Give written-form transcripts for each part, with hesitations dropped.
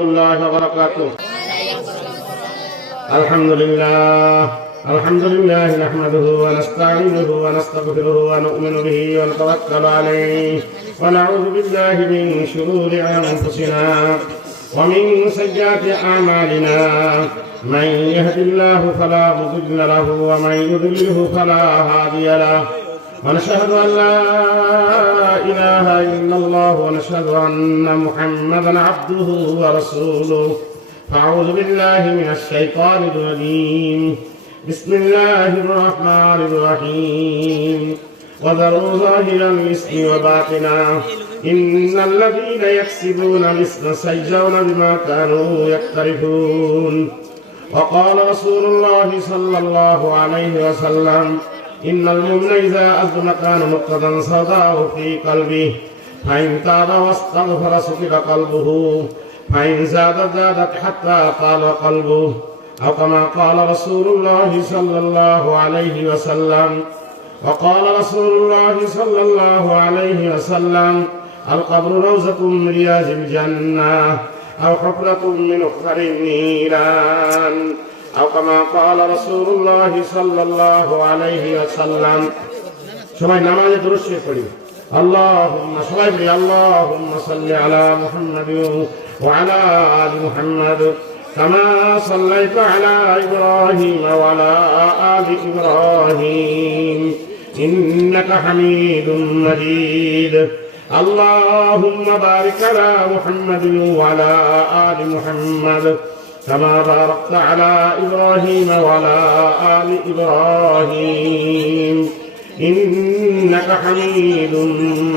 الله وبركاته. الحمد لله نحمده ونستعينه ونستغفره ونؤمن به ونتوكل عليه ونعوذ بالله من شرور أنفسنا ومن سيئات أعمالنا من يهد الله فلا مضل له ومن يضلله فلا هادي له ونشهد أن لا إله إلا الله ونشهد أن محمدا عبده ورسوله. أعوذ بالله من الشيطان الرجيم. بسم الله الرحمن الرحيم. وذروا ظاهر الإثم وباطنه إن الذين يكسبون الإثم سيجزون بما كانوا يقترفون. وقال رسول الله صلى الله عليه وسلم إن المؤمن إذا أذنب كان نقطة سوداء في قلبه فإن تاب واستغفر سكت قلبه فإن زادت حتى قال قلبه أو كما قال رسول الله صلى الله عليه وسلم. وقال رسول الله صلى الله عليه وسلم القبر روزة من رياض الجنة أو حفرة من حفر النيران أو كما قال رسول الله صلى الله عليه وسلم. সবাই নামাজে দুরূদ শরীফ পড়ি। আল্লাহুম্মা সবাই বলি আল্লাহুম্মা সাল্লি আলা মুহাম্মাদ ওয়া আলা আলি মুহাম্মাদ কামা সাল্লাইতা আলা ইব্রাহিম ওয়া আলা আলি ইব্রাহিম ইন্নাকা হামিদুম মাজিদ। আল্লাহুম্মা বারিক আলা মুহাম্মাদ ওয়া আলা আলি মুহাম্মাদ كما باركت على إبراهيم وعلى آل إبراهيم إنك حميد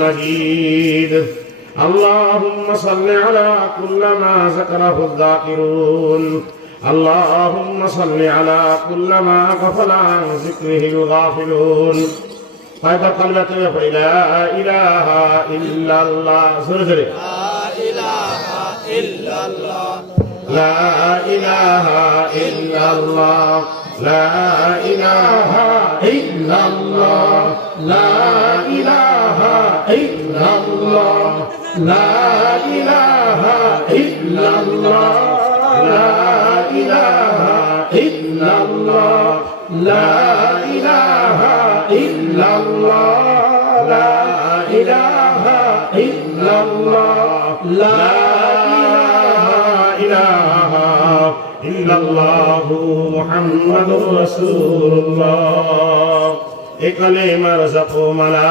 مجيد. اللهم صل على كل ما ذكره الذاكرون. اللهم صل على كل ما غفل عن ذكره الغافلون. فإذا قلبت لا إله إلا الله سرسل لا إله إلا الله لا إله إلا الله لا إله إلا الله لا إله إلا الله لا إله إلا الله لا إله إلا الله لا إله إلا الله لا إله إلا الله لا إله إلا الله محمد رسول الله. এই কালেমার জপমালা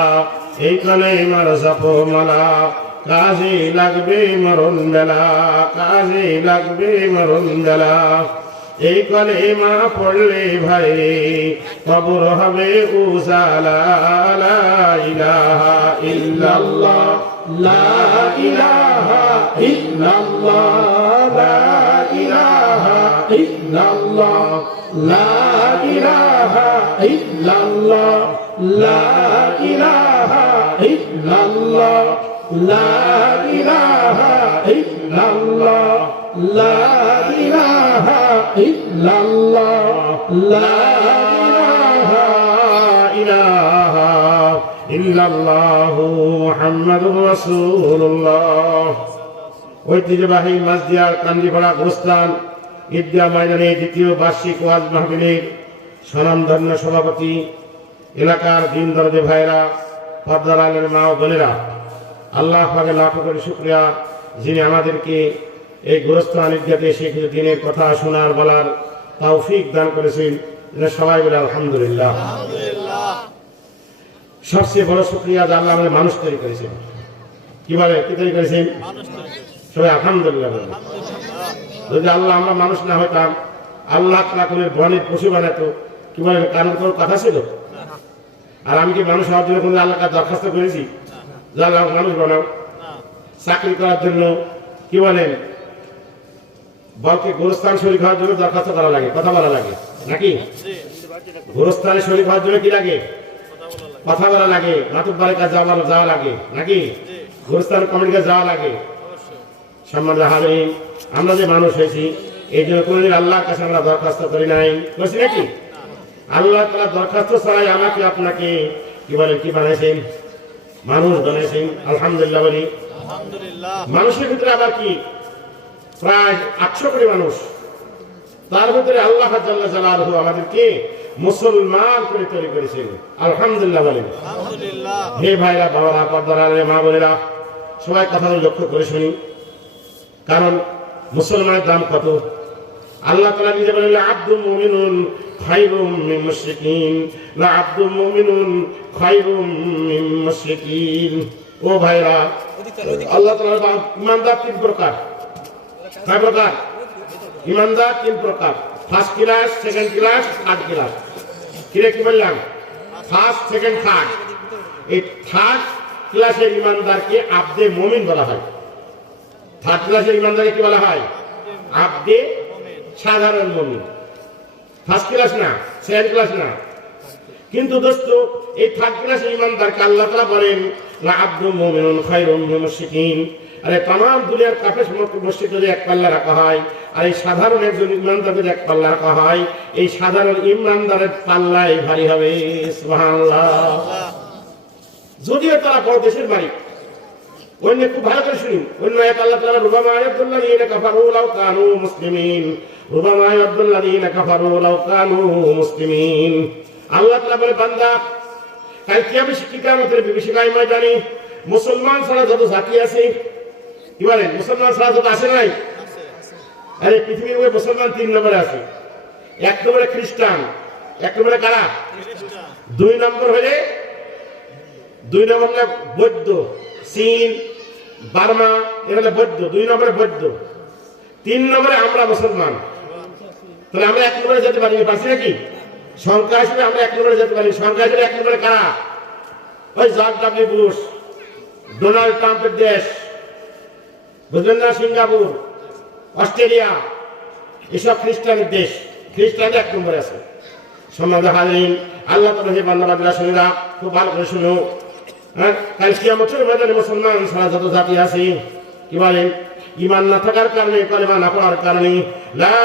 এই কালেমার জপমালা কাজে লাগবে মরণ বেলা কাজে লাগবে মরণ বেলা। এই কালেমা পড়লে ভাই কবর হবে উজালা। লা ইলাহা ইল্লাল্লাহ লা ইলাহা ইল্লাল্লাহ লা ইলাহা ইল্লাল্লাহ লা ইলাহা ইল্লাল্লাহ লা ইলাহা ইল্লাল্লাহ লা ইলাহা ইল্লাল্লাহ লা ইলাহা ইল্লাল্লাহ লা ইলাহা ইল্লাল্লাহু মুহাম্মাদুর রাসূলুল্লাহ। ঐতিহ্যবাহী মাসজিদ কান্দিপাড়া গোরস্থান ঈদগাহ ময়দানে দ্বিতীয় বার্ষিক ওয়াজ মাহফিলের স্বনামধন্য সভাপতি, এলাকার দিন দরদে ভাইরা, পর্দার আলের মা ও বোনেরা, আল্লাহ পাকের লাখ কোটি শুকরিয়া যিনি আমাদেরকে এই গোরস্থান ঈদগাহতে এসে কিছু দিনের কথা শোনার বলার তৌফিক দান করেছেন। সবাই বলে আলহামদুলিল্লাহ। সবচেয়ে বড় শুকরিয়া যে আল্লাহ আমাদের মানুষ তৈরি করেছেন। কি বলে কি তৈরি করেছেন? সবাই আলহামদুলিল্লাহ বলে। যদি আল্লাহ আমরা মানুষ না হইতাম, আল্লাহ তাআলা কোন বনের পশু বানাতো, কি বলে কারণ কোনো কথা ছিল? আর আমি কি মানুষ হওয়ার জন্য কোনো আল্লাহকে দরখাস্ত করেছি যে আল্লাহ মানুষ বানাও? চাকরি করার জন্য কি বলেন বলকে গোরস্থান শরীক হওয়ার জন্য দরখাস্ত করা লাগে, কথা বলা লাগে নাকি? গোরস্থানে শরীক হওয়ার জন্য কি লাগে? কথা বলা লাগে। মাতুব্বারের কাছে যাওয়া লাগে নাকি? গোরস্থান কমিটির কাছে যাওয়া লাগে। সম্মানিত হাজিরিন, আমরা যে মানুষ হয়েছি এই জন্য কোনদিন আল্লাহর কাছে আমরা দরখাস্ত করি নাই, করছি নাকি? আল্লাহ তাআলা দরখাস্ত ছাড়াই আমাকে আপনাকে কি বলে কি বানাইছেন? মানুষ বানাইছেন। আলহামদুলিল্লাহ বলি। আলহামদুলিল্লাহ। মানুষের ভিতরে আবার কি প্রায় 800 কোটি মানুষ, তার ভিতরে আল্লাহ জাল্লা জালালহু আমাদেরকে মুসলমান করে তৈরি করেছেন। আলহামদুলিল্লাহ বলেন। আলহামদুলিল্লাহ। হে ভাইরা, বাবারা, পর্দার মা বোনেরা, সবাই কথাগুলো লক্ষ্য করে শুনি, কারণ মুসলমানের দাম কত। আল্লাহ তাআলা নিজে বলেন, আব্দুল মুমিনুন খায়রুম মিন মুশরিকিন, লা আব্দুল মুমিনুন খায়রুম মিন মুশরিকিন। ও ভাইরা, আল্লাহ তাআলা ইমানদার 3 প্রকার। কয় প্রকার? ইমানদার 3 প্রকার। First class, second class, third class. কি বললাম? First, second, third. এই থার্ড ক্লাসের ইমানদারকে আব্দে মুমিন বলা হয়। থার্ড ক্লাসের ইমানদারকে কি বলা হয়? আব্দে সাধারণ মুমিন। ফার্স্ট ক্লাস না, সেকেন্ড ক্লাস না। কিন্তু দোস্ত, এই থার্ড ক্লাসের ইমানদারকে আল্লাহ তাআলা বলেন, লা আব্দুল মুমিনুন খায়রুম মিন মুশরিকিন। আরে तमाम দুনিয়ার কাফের মুশরিক যদি এক পাল্লা রাখা হয়, আর এই সাধারণ একজন ইমানদার যদি এক পাল্লা রাখা হয়, এই সাধারণ ইমানদারের পাল্লাই ভারী হবে। সুবহানাল্লাহ। যদিও তারা বড় দেশের মালিক। অন্য খুব ভালো করে শুনুন, অন্য আয়াত আল্লাহ তাআলা রুবামা ইয়াদুল্লাযীনা কাফারু লাউ কানু মুসলিমিন, রুবামা ইয়াদুল্লাযীনা কাফারু লাউ কানু মুসলিমিন। আল্লাহ তাআলা বলে, বান্দা, কাল কিয়ামতের বিভীষিকায় ময়দানে মুসলমান ছাড়া যত জাতি আছে, কি বলেন, মুসলমান ছাড়া যত আসে নাই, আরে পৃথিবীর মধ্যে মুসলমান 3 নম্বরে আছে। 1 নম্বরে খ্রিস্টান, 1 নম্বরে কারা? 2 নম্বর হলে 2 নম্বরে বৌদ্ধ, চীন, বার্মা, এগুলো বৌদ্ধ। 2 নম্বরে বৌদ্ধ, 3 নম্বরে আমরা মুসলমান। তাহলে আমরা 1 নম্বরে যেতে পারি, পারছি নাকি? সংখ্যা হিসেবে আমরা 1 নম্বরে যেতে পারি। সংখ্যা হিসেবে 1 নম্বরে কারা? ওই জর্জ ডব্লিউ বুশ, ডোনাল্ড ট্রাম্পের দেশ, বুঝলেন না, সিঙ্গাপুর, অস্ট্রেলিয়া, এসব খ্রিস্টানের দেশ। খ্রিস্টান 1 নম্বরে আছে। সম্মানিত হাজিরিন, আল্লাহ তাআলা হে বান্দাবান্দিরা শুনেরা, খুব ভালো করে শুনো। হ্যাঁ, কাল কিয়ামতের ময়দানে মুসলমান ছাড়া যত জাতি আছে, কি বলেন, ঈমান না থাকার কারণে, কালেমা না পড়ার কারণে, লা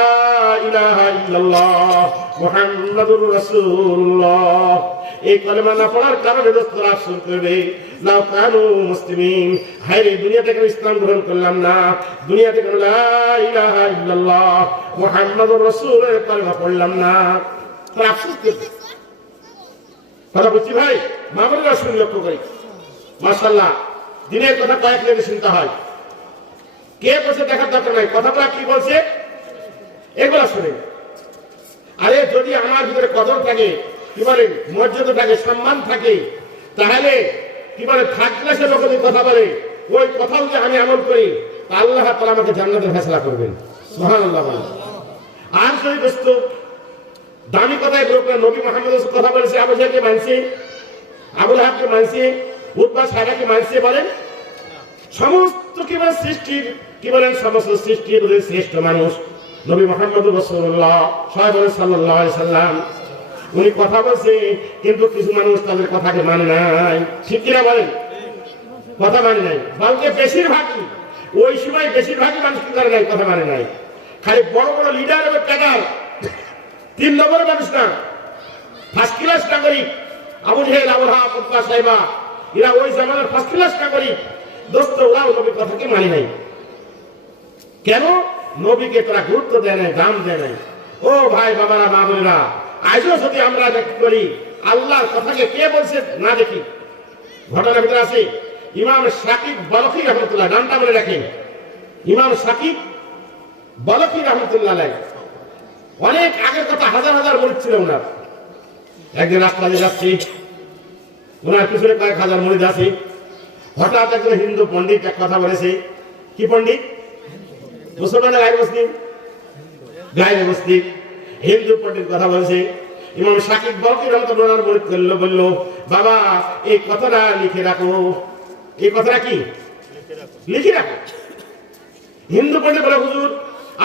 ইলাহা ইল্লাল্লাহ মুহাম্মাদুর রাসূলুল্লাহ, এই কালেমা না পড়ার কারণে দোস্তরা আফসোস করবে, লাউ কানু মুসলিমিন, হায়রে দুনিয়া থেকে ইসলাম গ্রহণ করলাম না, দুনিয়া থেকে লা ইলাহা ইল্লাল্লাহ মুহাম্মাদুর রাসূলের কালেমা পড়লাম না, তারা আফসোস করবে। কথা বুঝছি ভাই? মামুনুর রাসূল লক্ষ্য করি, মাশাআল্লাহ, দিনের কথা কয়েক মিনিটে শুনতে হয়। কে বলছে দেখার দরকার নাই, কথাটা কি বলছে এগুলা শুনে। আরে যদি আমার ভিতরে কদর থাকে, কি বলেন, মর্যাদা থাকে, সম্মান থাকে, তাহলে কি বলে, থার্ড ক্লাসের লোক যদি কথা বলে, ওই কথা যদি আমি আমল করি, আল্লাহ তাআলা আমাকে জান্নাতের ফয়সালা করবেন। সুবহানাল্লাহ। আর যদি দোস্ত দামি কথায় লোকরা নবী মুহাম্মদের কথা বলেছে, আবু জাহলকে মানছে, আবু লাহাবকে মানছে, উতবা সাইবাকে মানছে, বলেন সমস্ত কি বলেন সৃষ্টির, কি বলেন, সমস্ত সৃষ্টির শ্রেষ্ঠ মানুষ নবী মুহাম্মদ রাসূলুল্লাহ সাল্লাল্লাহু আলাইহি সাল্লাম, উনি কথা বলছে, কিন্তু কিছু মানুষ তাদের কথাকে মানে নাই। ঠিক কিনা বলেন? কথা মানে নাই। বলতে বেশিরভাগই ওই সময় বেশিরভাগই মানুষ কি করে নাই, কথা মানে নাই। খালি বড় বড় লিডার এবং ক্যাডার, 3 নম্বরের মানুষ না, ফার্স্ট ক্লাস নাগরিক, আবু জেহেল, আবু লাহাব, উতবা সাইবা, এরা ওই জামানার ফার্স্ট ক্লাস নাগরিক। দোস্ত, ওরাও নবীর কথাকে মানে নাই। কেন? নবীকে তারা গুরুত্ব দেয় নাই, দাম দেয় নাই। ও ভাই, বাবারা, মা বোনেরা, আজও যদি আমরা করি, আল্লাহর কথাকে কে বলছে না দেখি। ঘটনার ভিতরে আছে ইমাম শাকিব বলখী রহমতুল্লাহ, নামটা বলে রাখেন, ইমাম শাকিব বলখী রহমতুল্লাহ। অনেক আগের কথা, হাজার হাজার মুরিদ ছিল ওনার। একদিন রাস্তা দিয়ে যাচ্ছি, ওনার পিছনে কয়েক হাজার মুরিদ আছে। হঠাৎ একজন হিন্দু পণ্ডিত এক কথা বলেছে। কি পণ্ডিত? মুসলমানের গায়ে মুসলিম, গায়ে মুসলিম, হিন্দু পণ্ডিত কথা বলেছে। ইমাম শাকিব বলখী রহমতুল্লাহ মুরিদ করলো, বলল, বাবা এই কথাটা লিখে রাখো। এই কথাটা কি লিখে রাখো? হিন্দু পণ্ডিত বলে, হুজুর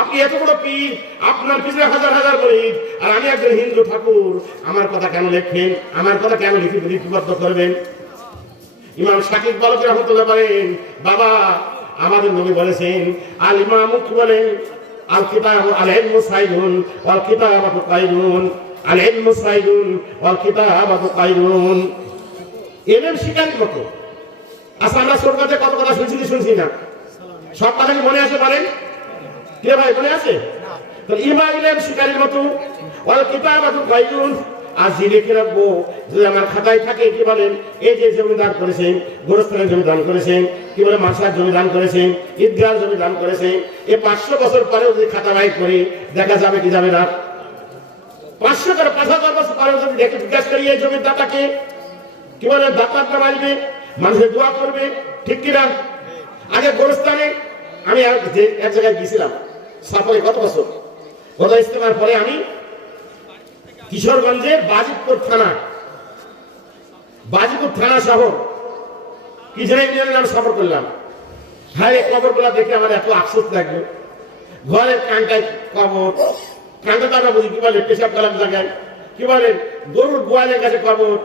আপনি এত বড় পীর, আপনার পিছনে হাজার হাজার মুরিদ, আর আমি একজন হিন্দু ঠাকুর, আমার কথা কেন লিখবেন? আমার কথা কেন লিপিবদ্ধ করবেন? ইমাম শাকিব বলখী রহমতুল্লাহ বলেন, বাবা আমাদের নবী বলেছেন, আল ইমামু কি বলেন, আল কিতাব আল ইলমু সাইদুন ওয়াল কিতাবাতু কাইদুন, আল ইলমু সাইদুন ওয়াল কিতাবাতু কাইদুন। ইলম শিকারী মতো। আচ্ছা, আমরা ছোটখাটো কত কথা শুনছি না? সব কথা কি মনে আছে বলেন? কে ভাই মনে আছে? তো ইমা ইলেম শিকারীর মতো ওয়াল কিতাবাতু গায়রুন, আর যে লিখে রাখবো যদি আমার খাতায় থাকে কি বলেন, এই যে জমি দান করেছেন, গোরস্থানের জমি দান করেছেন, কি বলে মাসার জমি দান করেছেন, ঈদগাহ জমি দান করেছেন, এই 500 বছর পরেও যদি খাতা বাইর করি দেখা যাবে কি যাবে না? 500 করে 5000 বছর পরেও যদি দেখে জিজ্ঞাসা করি এই জমির দাতাকে, কি বলে দাতার নাম আসবে, মানুষের দোয়া করবে, ঠিক কিনা? আগে গোরস্থানে আমি এক জায়গায় গিয়েছিলাম সফরে, কত বছর গত ইস্তেমার পরে আমি কিশোরগঞ্জের বাজিতপুর থানা শহর কিশোর ইউনিয়নের নাম সফর করলাম। হ্যাঁ, এই কবরগুলা দেখে আমার এত আফসোস লাগলো। ঘরের কানটায় কবর, কানটা আমরা বুঝি কি বলে পেশাব কালাম জায়গায়, কি বলেন গরুর গোয়ালের কাছে কবর,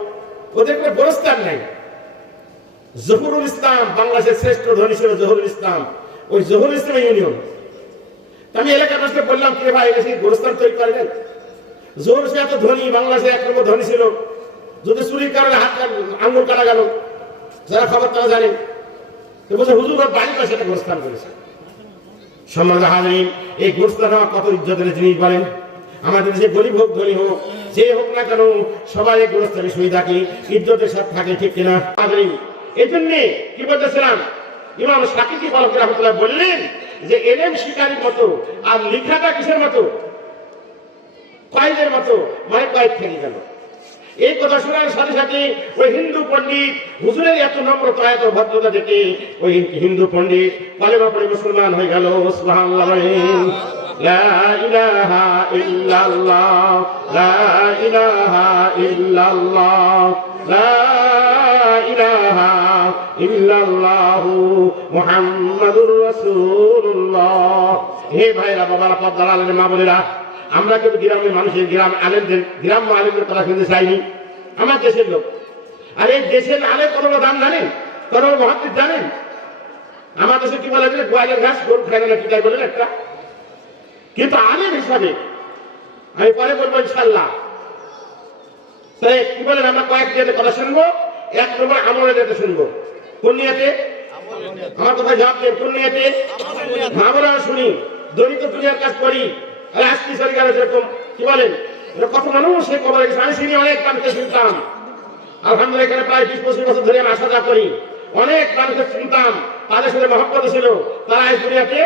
ওদের কোনো গোরস্থান নাই। জহুরুল ইসলাম বাংলাদেশের শ্রেষ্ঠ ধনী ছিল জহুরুল ইসলাম, ওই জহুরুল ইসলাম ইউনিয়ন। আমি এলাকার মানুষকে বললাম কে ভাই এসে গোরস্থান তৈরি করে দেন। জহুরুল ইসলাম এত ধনী, বাংলাদেশে 1 নম্বর ধনী ছিল, যদি চুরির কারণে হাত আঙুল কাটা গেল, যারা খবর তারা জানেন, তো বলছে হুজুর ওর বাড়ির পাশে একটা গোরস্থান করেছে। সম্মানিত হাজরিন, এই গোরস্থান হওয়া কত ইজ্জতের জিনিস বলেন। আমাদের যে গরিব হোক ধনী হোক যে হোক না কেন সবাই এই গোরস্থানে শুয়ে থাকে, ইজ্জতের সাথে থাকে, ঠিক কিনা হাজরিন? এই জন্যে কি বলতেছিলাম, ইমাম শাফিঈ রাহমাতুল্লাহ বললেন যে এলেম শিকারীর মতো আর লেখাটা কিসের মতো? কয়েদের মতো, মানে কয়েদ থেকে গেল। এই কথা শোনার সাথে সাথে ওই হিন্দু পণ্ডিত হুজুরের এত নম্রতা এত ভদ্রতা দেখে ওই হিন্দু পণ্ডিত কালেমা পড়ে মুসলমান হয়ে গেল। সুবহানাল্লাহ, লা ইলাহা ইল্লাল্লাহ, লা ইলাহা ইল্লাল্লাহ, লা ইলাহা ইল্লাল্লাহু মুহাম্মাদুর রাসূলুল্লাহ। হে ভাইরা, বাবারা, পর্দার আলের মা বোনেরা, আমরা কিন্তু গ্রামের মানুষের গ্রাম্য আলেমদের কথা শুনতে চাইনি। আমার দেশের লোক, আর এই দেশের আলেম কত দাম জানেন, কত মহাত্মা জানেন? আমার দেশে কি বলে গোয়ালের ঘাস গরু খায় না, কি তাই বলেন একটা। কিন্তু আলেম হিসাবে আমি পরে বলবো ইনশাল্লাহ। কি বলেন, আমরা কয়েক নিয়তে কথা শুনবো। 1 নম্বর আমলের নিয়তে শুনবো। কোন নিয়তে? আমার কথা জবাব দেন, কোন নিয়তে? আমরা শুনি, দৈনিক দুনিয়ার কাজ করি, আজকে চলে গেল যেরকম, কি বলেন কত মানুষ সে খবর গেছে। আমি শুনি অনেক মানুষকে শুনতাম, আলহামদুলিল্লাহ এখানে প্রায় 20-25 বছর ধরে আমি আসা যাওয়া করি, অনেক মানুষকে শুনতাম, তাদের সাথে মহব্বত ছিল, তারা আজ দুনিয়াতে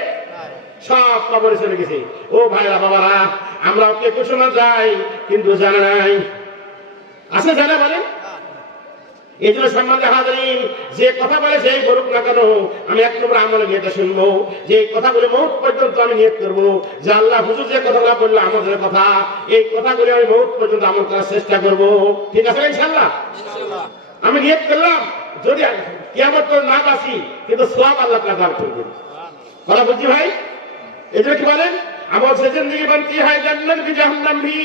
সব কবরে চলে গেছে। ও ভাইরা, বাবারা, আমরা কে কুসুমা যাই কিন্তু জানা নাই, আছে জানা বলেন? এই জন্য সম্মানিত হাজরিন, যে কথা বলে সেই বলুক না কেন, আমি 1 নম্বর আমলে নিয়তে শুনবো, যে কথাগুলো মৌত পর্যন্ত আমি নিয়ত করবো যে আল্লাহ হুজুর যে কথাগুলো বললো আমাদের কথা, এই কথাগুলো আমি মৌত পর্যন্ত আমল করার চেষ্টা করবো। ঠিক আছে ইনশাআল্লাহ? আমি নিয়ত করলাম, যদি কিয়ামত পর্যন্ত না বাঁচি কিন্তু সওয়াব আল্লাহ তাআলা দান করবেন। কথা বুঝছি ভাই? এই জন্য কি বলেন, अमल से जिंदगी बनती है जन्नत भी जहन्नम भी,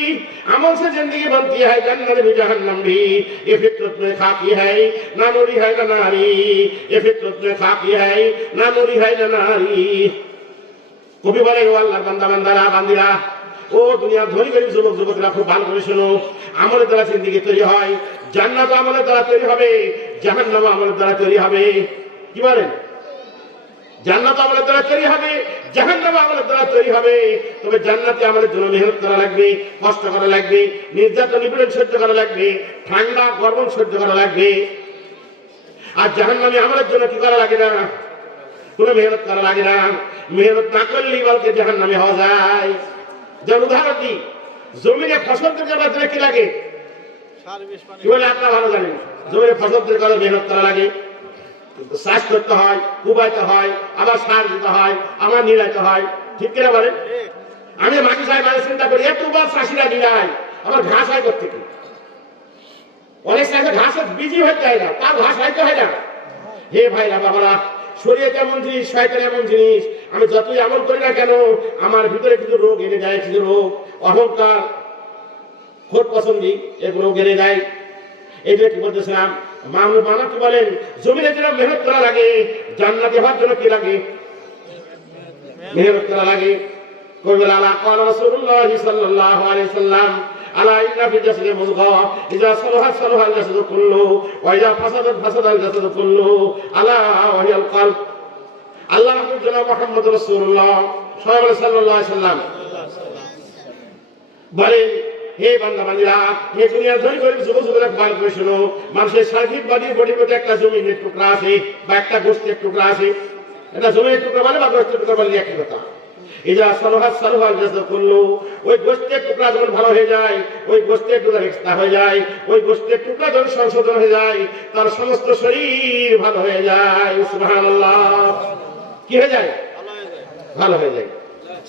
अमल से जिंदगी बनती है जन्नत भी जहन्नम भी। ये फितरत में खाकी है ना नूरी है ना नारी, ये फितरत में खाकी है ना नूरी है ना नारी। कभी बोले আল্লাহর বান্দা বান্দারা বান্দিরা, ও দুনিয়ার ধনী গরিব যুবক যুবকরা খুব ভালো করে শোনো, আমলের দ্বারা জিন্দেগি তৈরি হয়, জান্নাত আমলের দ্বারা তৈরি হবে, জাহান্নাম আমলের দ্বারা তৈরি হবে। কি বলেন? জান্নাত আমলের দ্বারা তৈরি হবে, জাহান্নাম আমলের দ্বারা তৈরি হবে। তবে জান্নাতে আমলের জন্য মেহনত করা লাগবে, কষ্ট করা লাগবে, নির্যাতন নিপীড়ন সহ্য করা লাগবে, ঠান্ডা গরম সহ্য করা লাগবে। আর জাহান্নামে আমলের জন্য কি করা লাগে না? কোনো মেহনত করা লাগে না। মেহনত না করলেই বলতে জাহান্নামে হওয়া যায়। যেমন উদাহরণ দিই, জমিনে ফসল তৈরি করার জন্য কি লাগে? কি বলে আপনারা ভালো জানেন, জমিনে ফসল তৈরি করার মেহনত করা লাগে, চাষ করতে হয়, উবাইতে হয়, আবার সার দিতে হয়, আবার নিরাইতে হয়। ঠিক কিনা বলেন? আমি মাটি চাই মানে চিন্তা করি, এতবার চাষিরা নিরাই, আবার ঘাস হয় করতে কি? অনেক চাষে ঘাসের বীজই হতে হয় না, তার ঘাস হয়তো হয় না। হে ভাইরা বাবারা, শরীয়ত এমন জিনিস, শয়তান এমন জিনিস, আমি যতই আমল করি না কেন আমার ভিতরে কিছু রোগ এনে যায়, কিছু রোগ, অহংকার, খোট পছন্দি, এগুলো এনে যায়। এই জন্য কি বলতেছিলাম, মানা কি বলেন, জমিনে যেন মেহনত করা লাগে, জান্নাতে হওয়ার জন্য কি লাগে? মেহনত করা লাগে। কইবেন আলা ক্বালা রাসূলুল্লাহ সাল্লাল্লাহু আলাইহি সাল্লাম, আলা ইন্না ফি জাসদি মুযগা ইযা সালাহা সালাহা আল জাসাদু কুল্লু ওয়া ইযা ফাসাদাত ফাসাদা আল জাসাদু কুল্লু আলা ওয়া হিয়াল কলব। আল্লাহ রাসূল জনাব মুহাম্মদ রাসূলুল্লাহ সবাই বলে সাল্লাল্লাহু আলাইহি সাল্লাম। বলেন হে বান্দা বান্দীরা, হে দুনিয়ার ধনী গরিব যুবক যুবতীরা ভালো করে শোনো, মানুষের শারীরিক বডির মধ্যে একটা জমির টুকরা আছে বা একটা গোষ্ঠীর টুকরা আছে। এটা জমির টুকরা বলে বা গোষ্ঠীর টুকরা বলে একই কথা। ইজা সলহাত সলহাল জাসদ কুল্লু, ওই গোষ্ঠীর টুকরা যখন ভালো হয়ে যায়, ওই গোষ্ঠীর টুকরা রিস্তা হয়ে যায়, ওই গোষ্ঠীর টুকরা যখন সংশোধন হয়ে যায়, তার সমস্ত শরীর ভালো হয়ে যায়। সুবহানাল্লাহ। কি হয়ে যায়? ভালো হয়ে যায়।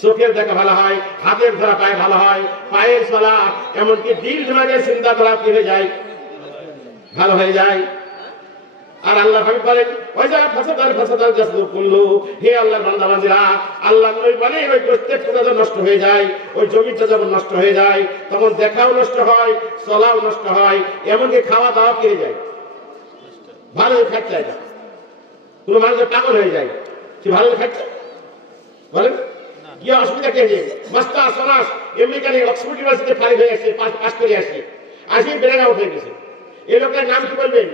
চোখের দেখা ভালো হয়, হাতের ধরা পায়ে ভালো হয়, পায়ের চলা এমনকি দিল দিমাগের চিন্তা ধারা কি হয়ে যায়? ভালো হয়ে যায়। আর আল্লাহ হাবিব বলেন ওই যারা ফাসাদাল জাসদুল কুল্লু, হে আল্লাহর বান্দা বান্দীরা, আল্লাহ নবী বলেন ওই গোষ্ঠীর টুকরা যখন নষ্ট হয়ে যায়, ওই জমিটা যখন নষ্ট হয়ে যায়, তখন দেখাও নষ্ট হয়, চলাও নষ্ট হয়, এমনকি খাওয়া দাওয়া কি হয়ে যায়? ভালো খাচ্ছে চায় না। কোনো মানুষ পাগল হয়ে যায়, সে ভালো খাচ্ছে বলেন কি অসুবিধা কে যে মাস্টার সনাস আমেরিকান অক্সফোর্ড ইউনিভার্সিটি ফাইল হয়ে আসছে, পাস করে আসছে, আসি ব্রেন আউট হয়ে গেছে। এই লোকটার নাম কি বলবেন?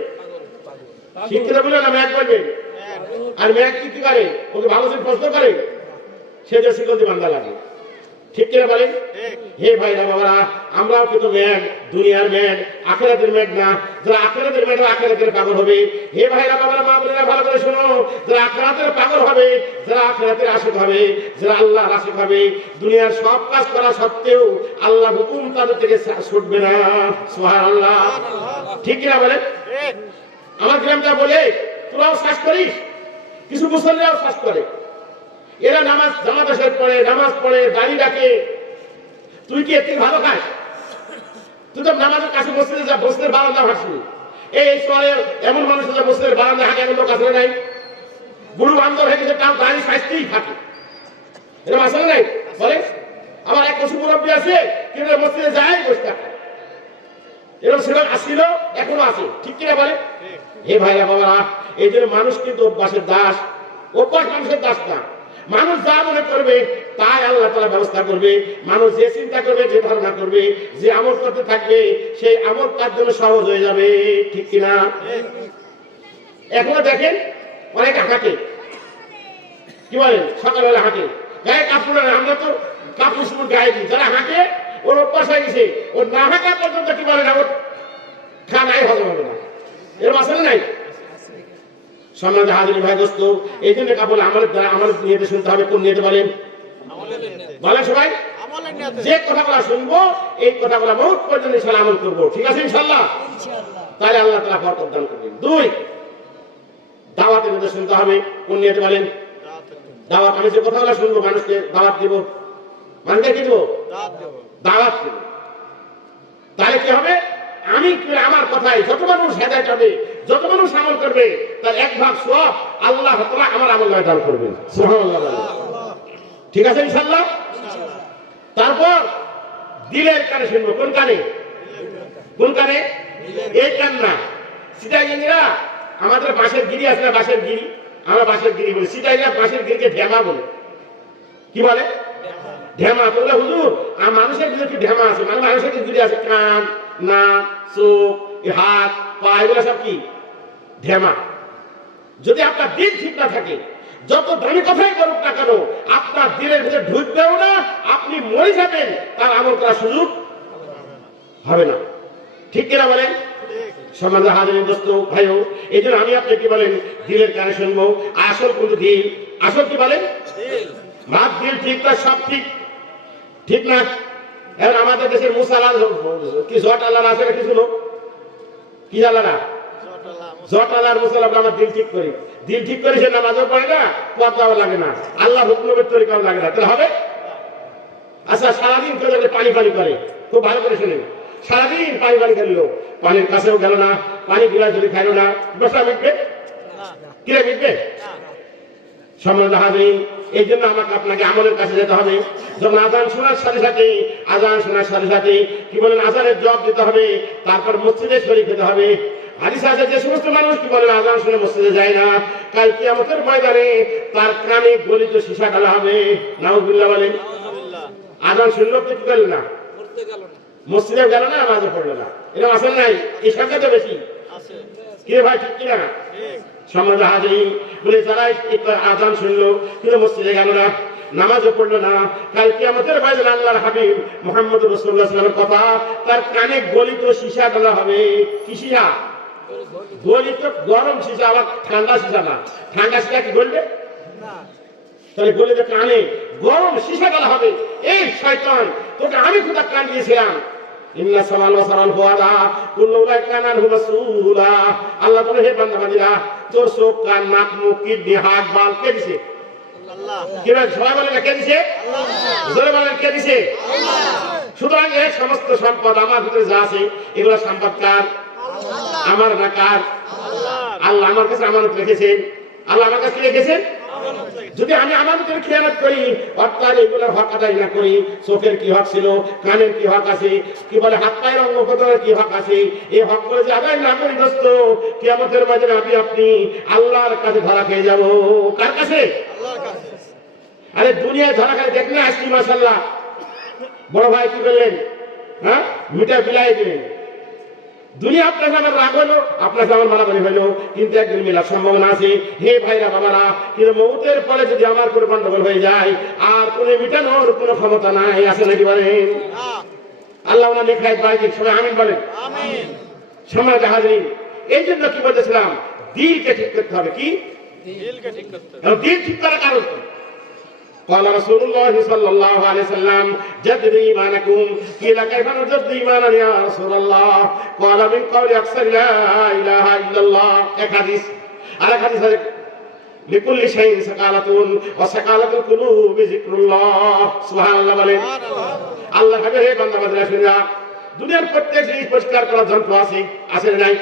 শিক্ষিত বলে না ম্যাক বলবেন। আর ম্যাক কি করে? ওকে ভালো করে প্রশ্ন করে, সে যে শিক্ষিত বান্দা লাগে। ঠিক কিনা বলেন? হে ভাইরা বাবারা, আমরাও কিন্তু ম্যাক, দুনিয়ার ম্যাক, আখিরাতের ম্যাক না। যারা আখিরাতের ম্যাক, আখিরাতের পাগল হবে। হে ভাইরা বাবারা, মা বোনেরা ভালো করে শোনো, যারা আখিরাতের পাগল হবে, যারা আখিরাতের আশিক হবে, যারা আল্লাহর আশিক হবে, দুনিয়ার সব কাজ করা সত্ত্বেও আল্লাহ হুকুম তাদের থেকে ছুটবে না। সুবহানাল্লাহ। ঠিক কিনা বলেন? আমার গ্রামটা বলে তোরাও শ্বাস করিস, কিছু মুসল্লিরাও শ্বাস করে, এরা নামাজ জামাত আসার পরে নামাজ পড়ে দাঁড়িয়ে রাখে। তুই কি এর থেকে ভালো খাস? তুই তো নামাজের কাছে মসজিদে যা, মসজিদের বারান্দা হাঁটছিস। এই শহরে এমন মানুষ আছে মসজিদের বারান্দা হাঁটে, এমন লোক আসলে নাই। বুড়ো বান্ধব হয়ে গেছে, তাও দাঁড়িয়ে সাজতেই থাকে, এরকম আসলে নাই বলে। আমার এক পশু মুরব্বী আছে, কিন্তু মসজিদে যায় বসে থাকে, এরকম সেরকম আসছিল, এখনো আছে। ঠিক কিনা বলে? হে ভাইরা বাবারা, এই জন্য মানুষ কিন্তু অভ্যাসের দাস। অভ্যাস মানুষের দাস না। মানুষ যা মনে করবে তাই আল্লাহ তাআলা ব্যবস্থা করবে। মানুষ যে চিন্তা করবে, যে ধারণা করবে, যে আমল করতে থাকবে, সেই আমল তার জন্য সহজ হয়ে যাবে। ঠিক কিনা? এখনো দেখেন অনেকে হাঁটে, কি বলেন, সকালবেলা হাঁটে, গায়ে কাপড়, আমরা তো কাপড় শুধু গায়ে দিই। যারা হাঁটে ওর অভ্যাস হয়ে গেছে, ওর না হাঁটা পর্যন্ত কি বলে না, ওর খানাই হজম হবে না। এর মাসালে নাই। সম্মানিত হাজির ভাই দোস্ত, এই জন্য কাপড় আমাদের দ্বারা আমাদের নিয়তে শুনতে হবে। কোন নিয়তে বলেন? বলেন সবাই। যে কথাগুলো শুনবো এই কথাগুলো বহুত পর্যন্ত ইনশাআল্লাহ আমল করবো। ঠিক আছে ইনশাআল্লাহ? তাহলে আল্লাহ তাআলা বরকত দান করবেন। 2, দাওয়াতের মধ্যে শুনতে হবে। কোন নিয়তে বলেন? দাওয়াত। আমি যে কথাগুলো শুনবো মানুষকে দাওয়াত দিব, মানুষকে কি দিব? দাওয়াত দিব। তাহলে কি হবে? আমি আমার কথায় যত মানুষ হেদায়েত হবে, যত মানুষ আমল করবে, তার 1 ভাগ সওয়াব আল্লাহ তাআলা আমার আমলে দান করবেন। সুবহানাল্লাহ। ঠিক আছে ইনশাআল্লাহ? তারপর দিলের কানে শুনবো। কোন কানে? কোন কানে? এই কান না। সিটাইরা আমাদের বাঁশের গিরি আছে না, বাঁশের গিরি, আমরা বাঁশের গিরি বলি। সিটাইরা বাঁশের গিরিকে ঢেমা বলে। কি বলে? ঢেমা। বললে হুজুর আর মানুষের ভিতরে কি ঢেমা আছে? মানে মানুষের গিরি আছে, কান, নাক, চোখ, হাত, পা, এগুলো সব কি ঢেমা। যদি আপনার দিল ঠিক না থাকে, যত দামি কথাই করুক না কেন, আপনার দিলের ভিতরে ঢুকবেও না, আপনি মরে যাবেন, তার আমল করার সুযোগ হবে না। ঠিক কিনা বলেন? সম্মানিত হাজির দোস্ত ভাইও, এই জন্য আমি আপনি কি বলেন, দিলের কানে শুনবো। আসল কিন্তু দিল, আসল কি বলেন? ভাত দিল ঠিক না, সব ঠিক, ঠিক না? এখন আমাদের দেশের মুসালা কি জট আল্লাহ আছে না, কিছু লোক কি আল্লাহ জট আল্লাহর মুসালা আমার দিল ঠিক করি, দিল ঠিক করে সে নামাজও পড়ে না, পর্দাও লাগে না, আল্লাহ হুকুমের তরিকাও লাগে না, তাহলে হবে? আচ্ছা, সারাদিন কেউ যাতে পানি পানি করে, খুব ভালো করে শুনেন, সারাদিন পানি পানি করলো, পানির কাছেও গেল না, পানি গুলা যদি খাইলো না, বসা মিটবে? কিরে মিটবে? সম্মানিত হাজির, এই জন্য আমাকে আপনাকে আমলের কাছে যেতে হবে। যখন আজান শোনার সাথে সাথে, আজান শোনার সাথে সাথে কি বলেন, আজানের জবাব দিতে হবে, তারপর মসজিদে শরীক হতে হবে। হাদিসে আছে যে সমস্ত মানুষ কি বলেন আজান শুনে মসজিদে যায় না, কাল কিয়ামতের ময়দানে তার কানে গলিত সীসা ঢালা হবে। নাউজুবিল্লাহ বলেন। আজান শুনলো তো কি গেল না, মসজিদে গেল না, নামাজে পড়লো না, এরকম আসল নাই? এই সংখ্যা তো বেশি। কি ভাই, ঠিক কিনা? সম্মানিত হাজির, বলে যারা একটু আজান শুনলো কিন্তু মসজিদে গেল না, নামাজও পড়লো না, কাল কিয়ামতের ময়দানে আল্লাহর হাবিব মুহাম্মদ রাসূলুল্লাহ সাল্লাল্লাহু আলাইহি ওয়াসাল্লামের কথা, তার কানে গলিত সীসা ডালা হবে। কি সীসা? গলিত গরম সীসা, আবার ঠান্ডা সীসা না। ঠান্ডা সীসা কি গলবে? তাহলে গলিত কানে গরম সীসা ডালা হবে। এই শয়তান, তোকে আমি খোদা কান দিয়েছিলাম। ইন্না সালাল ওয়া সালাল হুয়ালা কুল্লু লাইকানা হু রাসূলা। আল্লাহ বলে, হে বান্দাবান্দীরা, তোর চোখ, কান, নাক, মুখ, কিডনি, হাড়, বাল কে দিয়েছে? আল্লাহ। কি বলে? সবাই বলে কে দিয়েছে? আল্লাহ। জোরে বলেন, কে দিয়েছে? আল্লাহ। সুতরাং এই সমস্ত সম্পদ আমার ভিতরে যা আছে, এগুলো সম্পদ কার? আল্লাহ। আমার না কার? আল্লাহ। আল্লাহ আমার কাছে আমানত রেখেছেন। আল্লাহ আমার কাছে রেখেছেন। যদি আমি আমানতের খেয়ানত করি, অর্থাৎ এগুলোর হক আদায় না করি, চোখের কি হক ছিল, কানের কি হক আছে, কি বলে হাত পায়ের অঙ্গ প্রত্যঙ্গের কি হক আছে, এই হক করে যে আদায় না করি দোস্ত, কিয়ামতের ময়দানে আপনি আল্লাহর কাছে ধরা খেয়ে যাব। কার কাছে? আল্লাহর কাছে। আরে দুনিয়ায় ধরা খেয়ে দেখলে আসছি মাশাআল্লাহ, বড় ভাই কি বললেন? হ্যাঁ, মিটা বিলাই দিলেন। দুনিয়া আপনার আমার রাগ হলো, আপনার আমার মারামারি হলো, কিন্তু একদিন মেলার সম্ভাবনা আছে। হে ভাইরা বাবারা, কিন্তু মৌতের পরে যদি আমার কোনো গন্ডগোল হয়ে যায়, আর কোনো মিটানোর কোনো ক্ষমতা নাই, আছে নাকি বলেন? আল্লাহ ওনার লেখায় বাড়ি সবাই আমিন বলেন। আমিন। সম্মানিত হাজিরিন, এই জন্য কি বলতেছিলাম, দিলকে ঠিক করতে হবে। কি? দিলকে ঠিক করতে হবে। দিল ঠিক করার কারণ কি? قال رسول الله صلى الله عليه وسلم جدد إيمانكم قيل كيف نجدد إيمانا يا رسول الله قال من قول أكثر لا إله إلا الله এক হাদিস। আর এক হাদিস لكل شيء سقالة وسقالة القلوب ذكر الله সুবহানাল্লাহ বলেন। আল্লাহ হাবিব, হে বান্দা বান্দা শুনিয়া, দুনিয়ার প্রত্যেক জিনিস পরিষ্কার করার যন্ত্র আছে, আছে না নাই?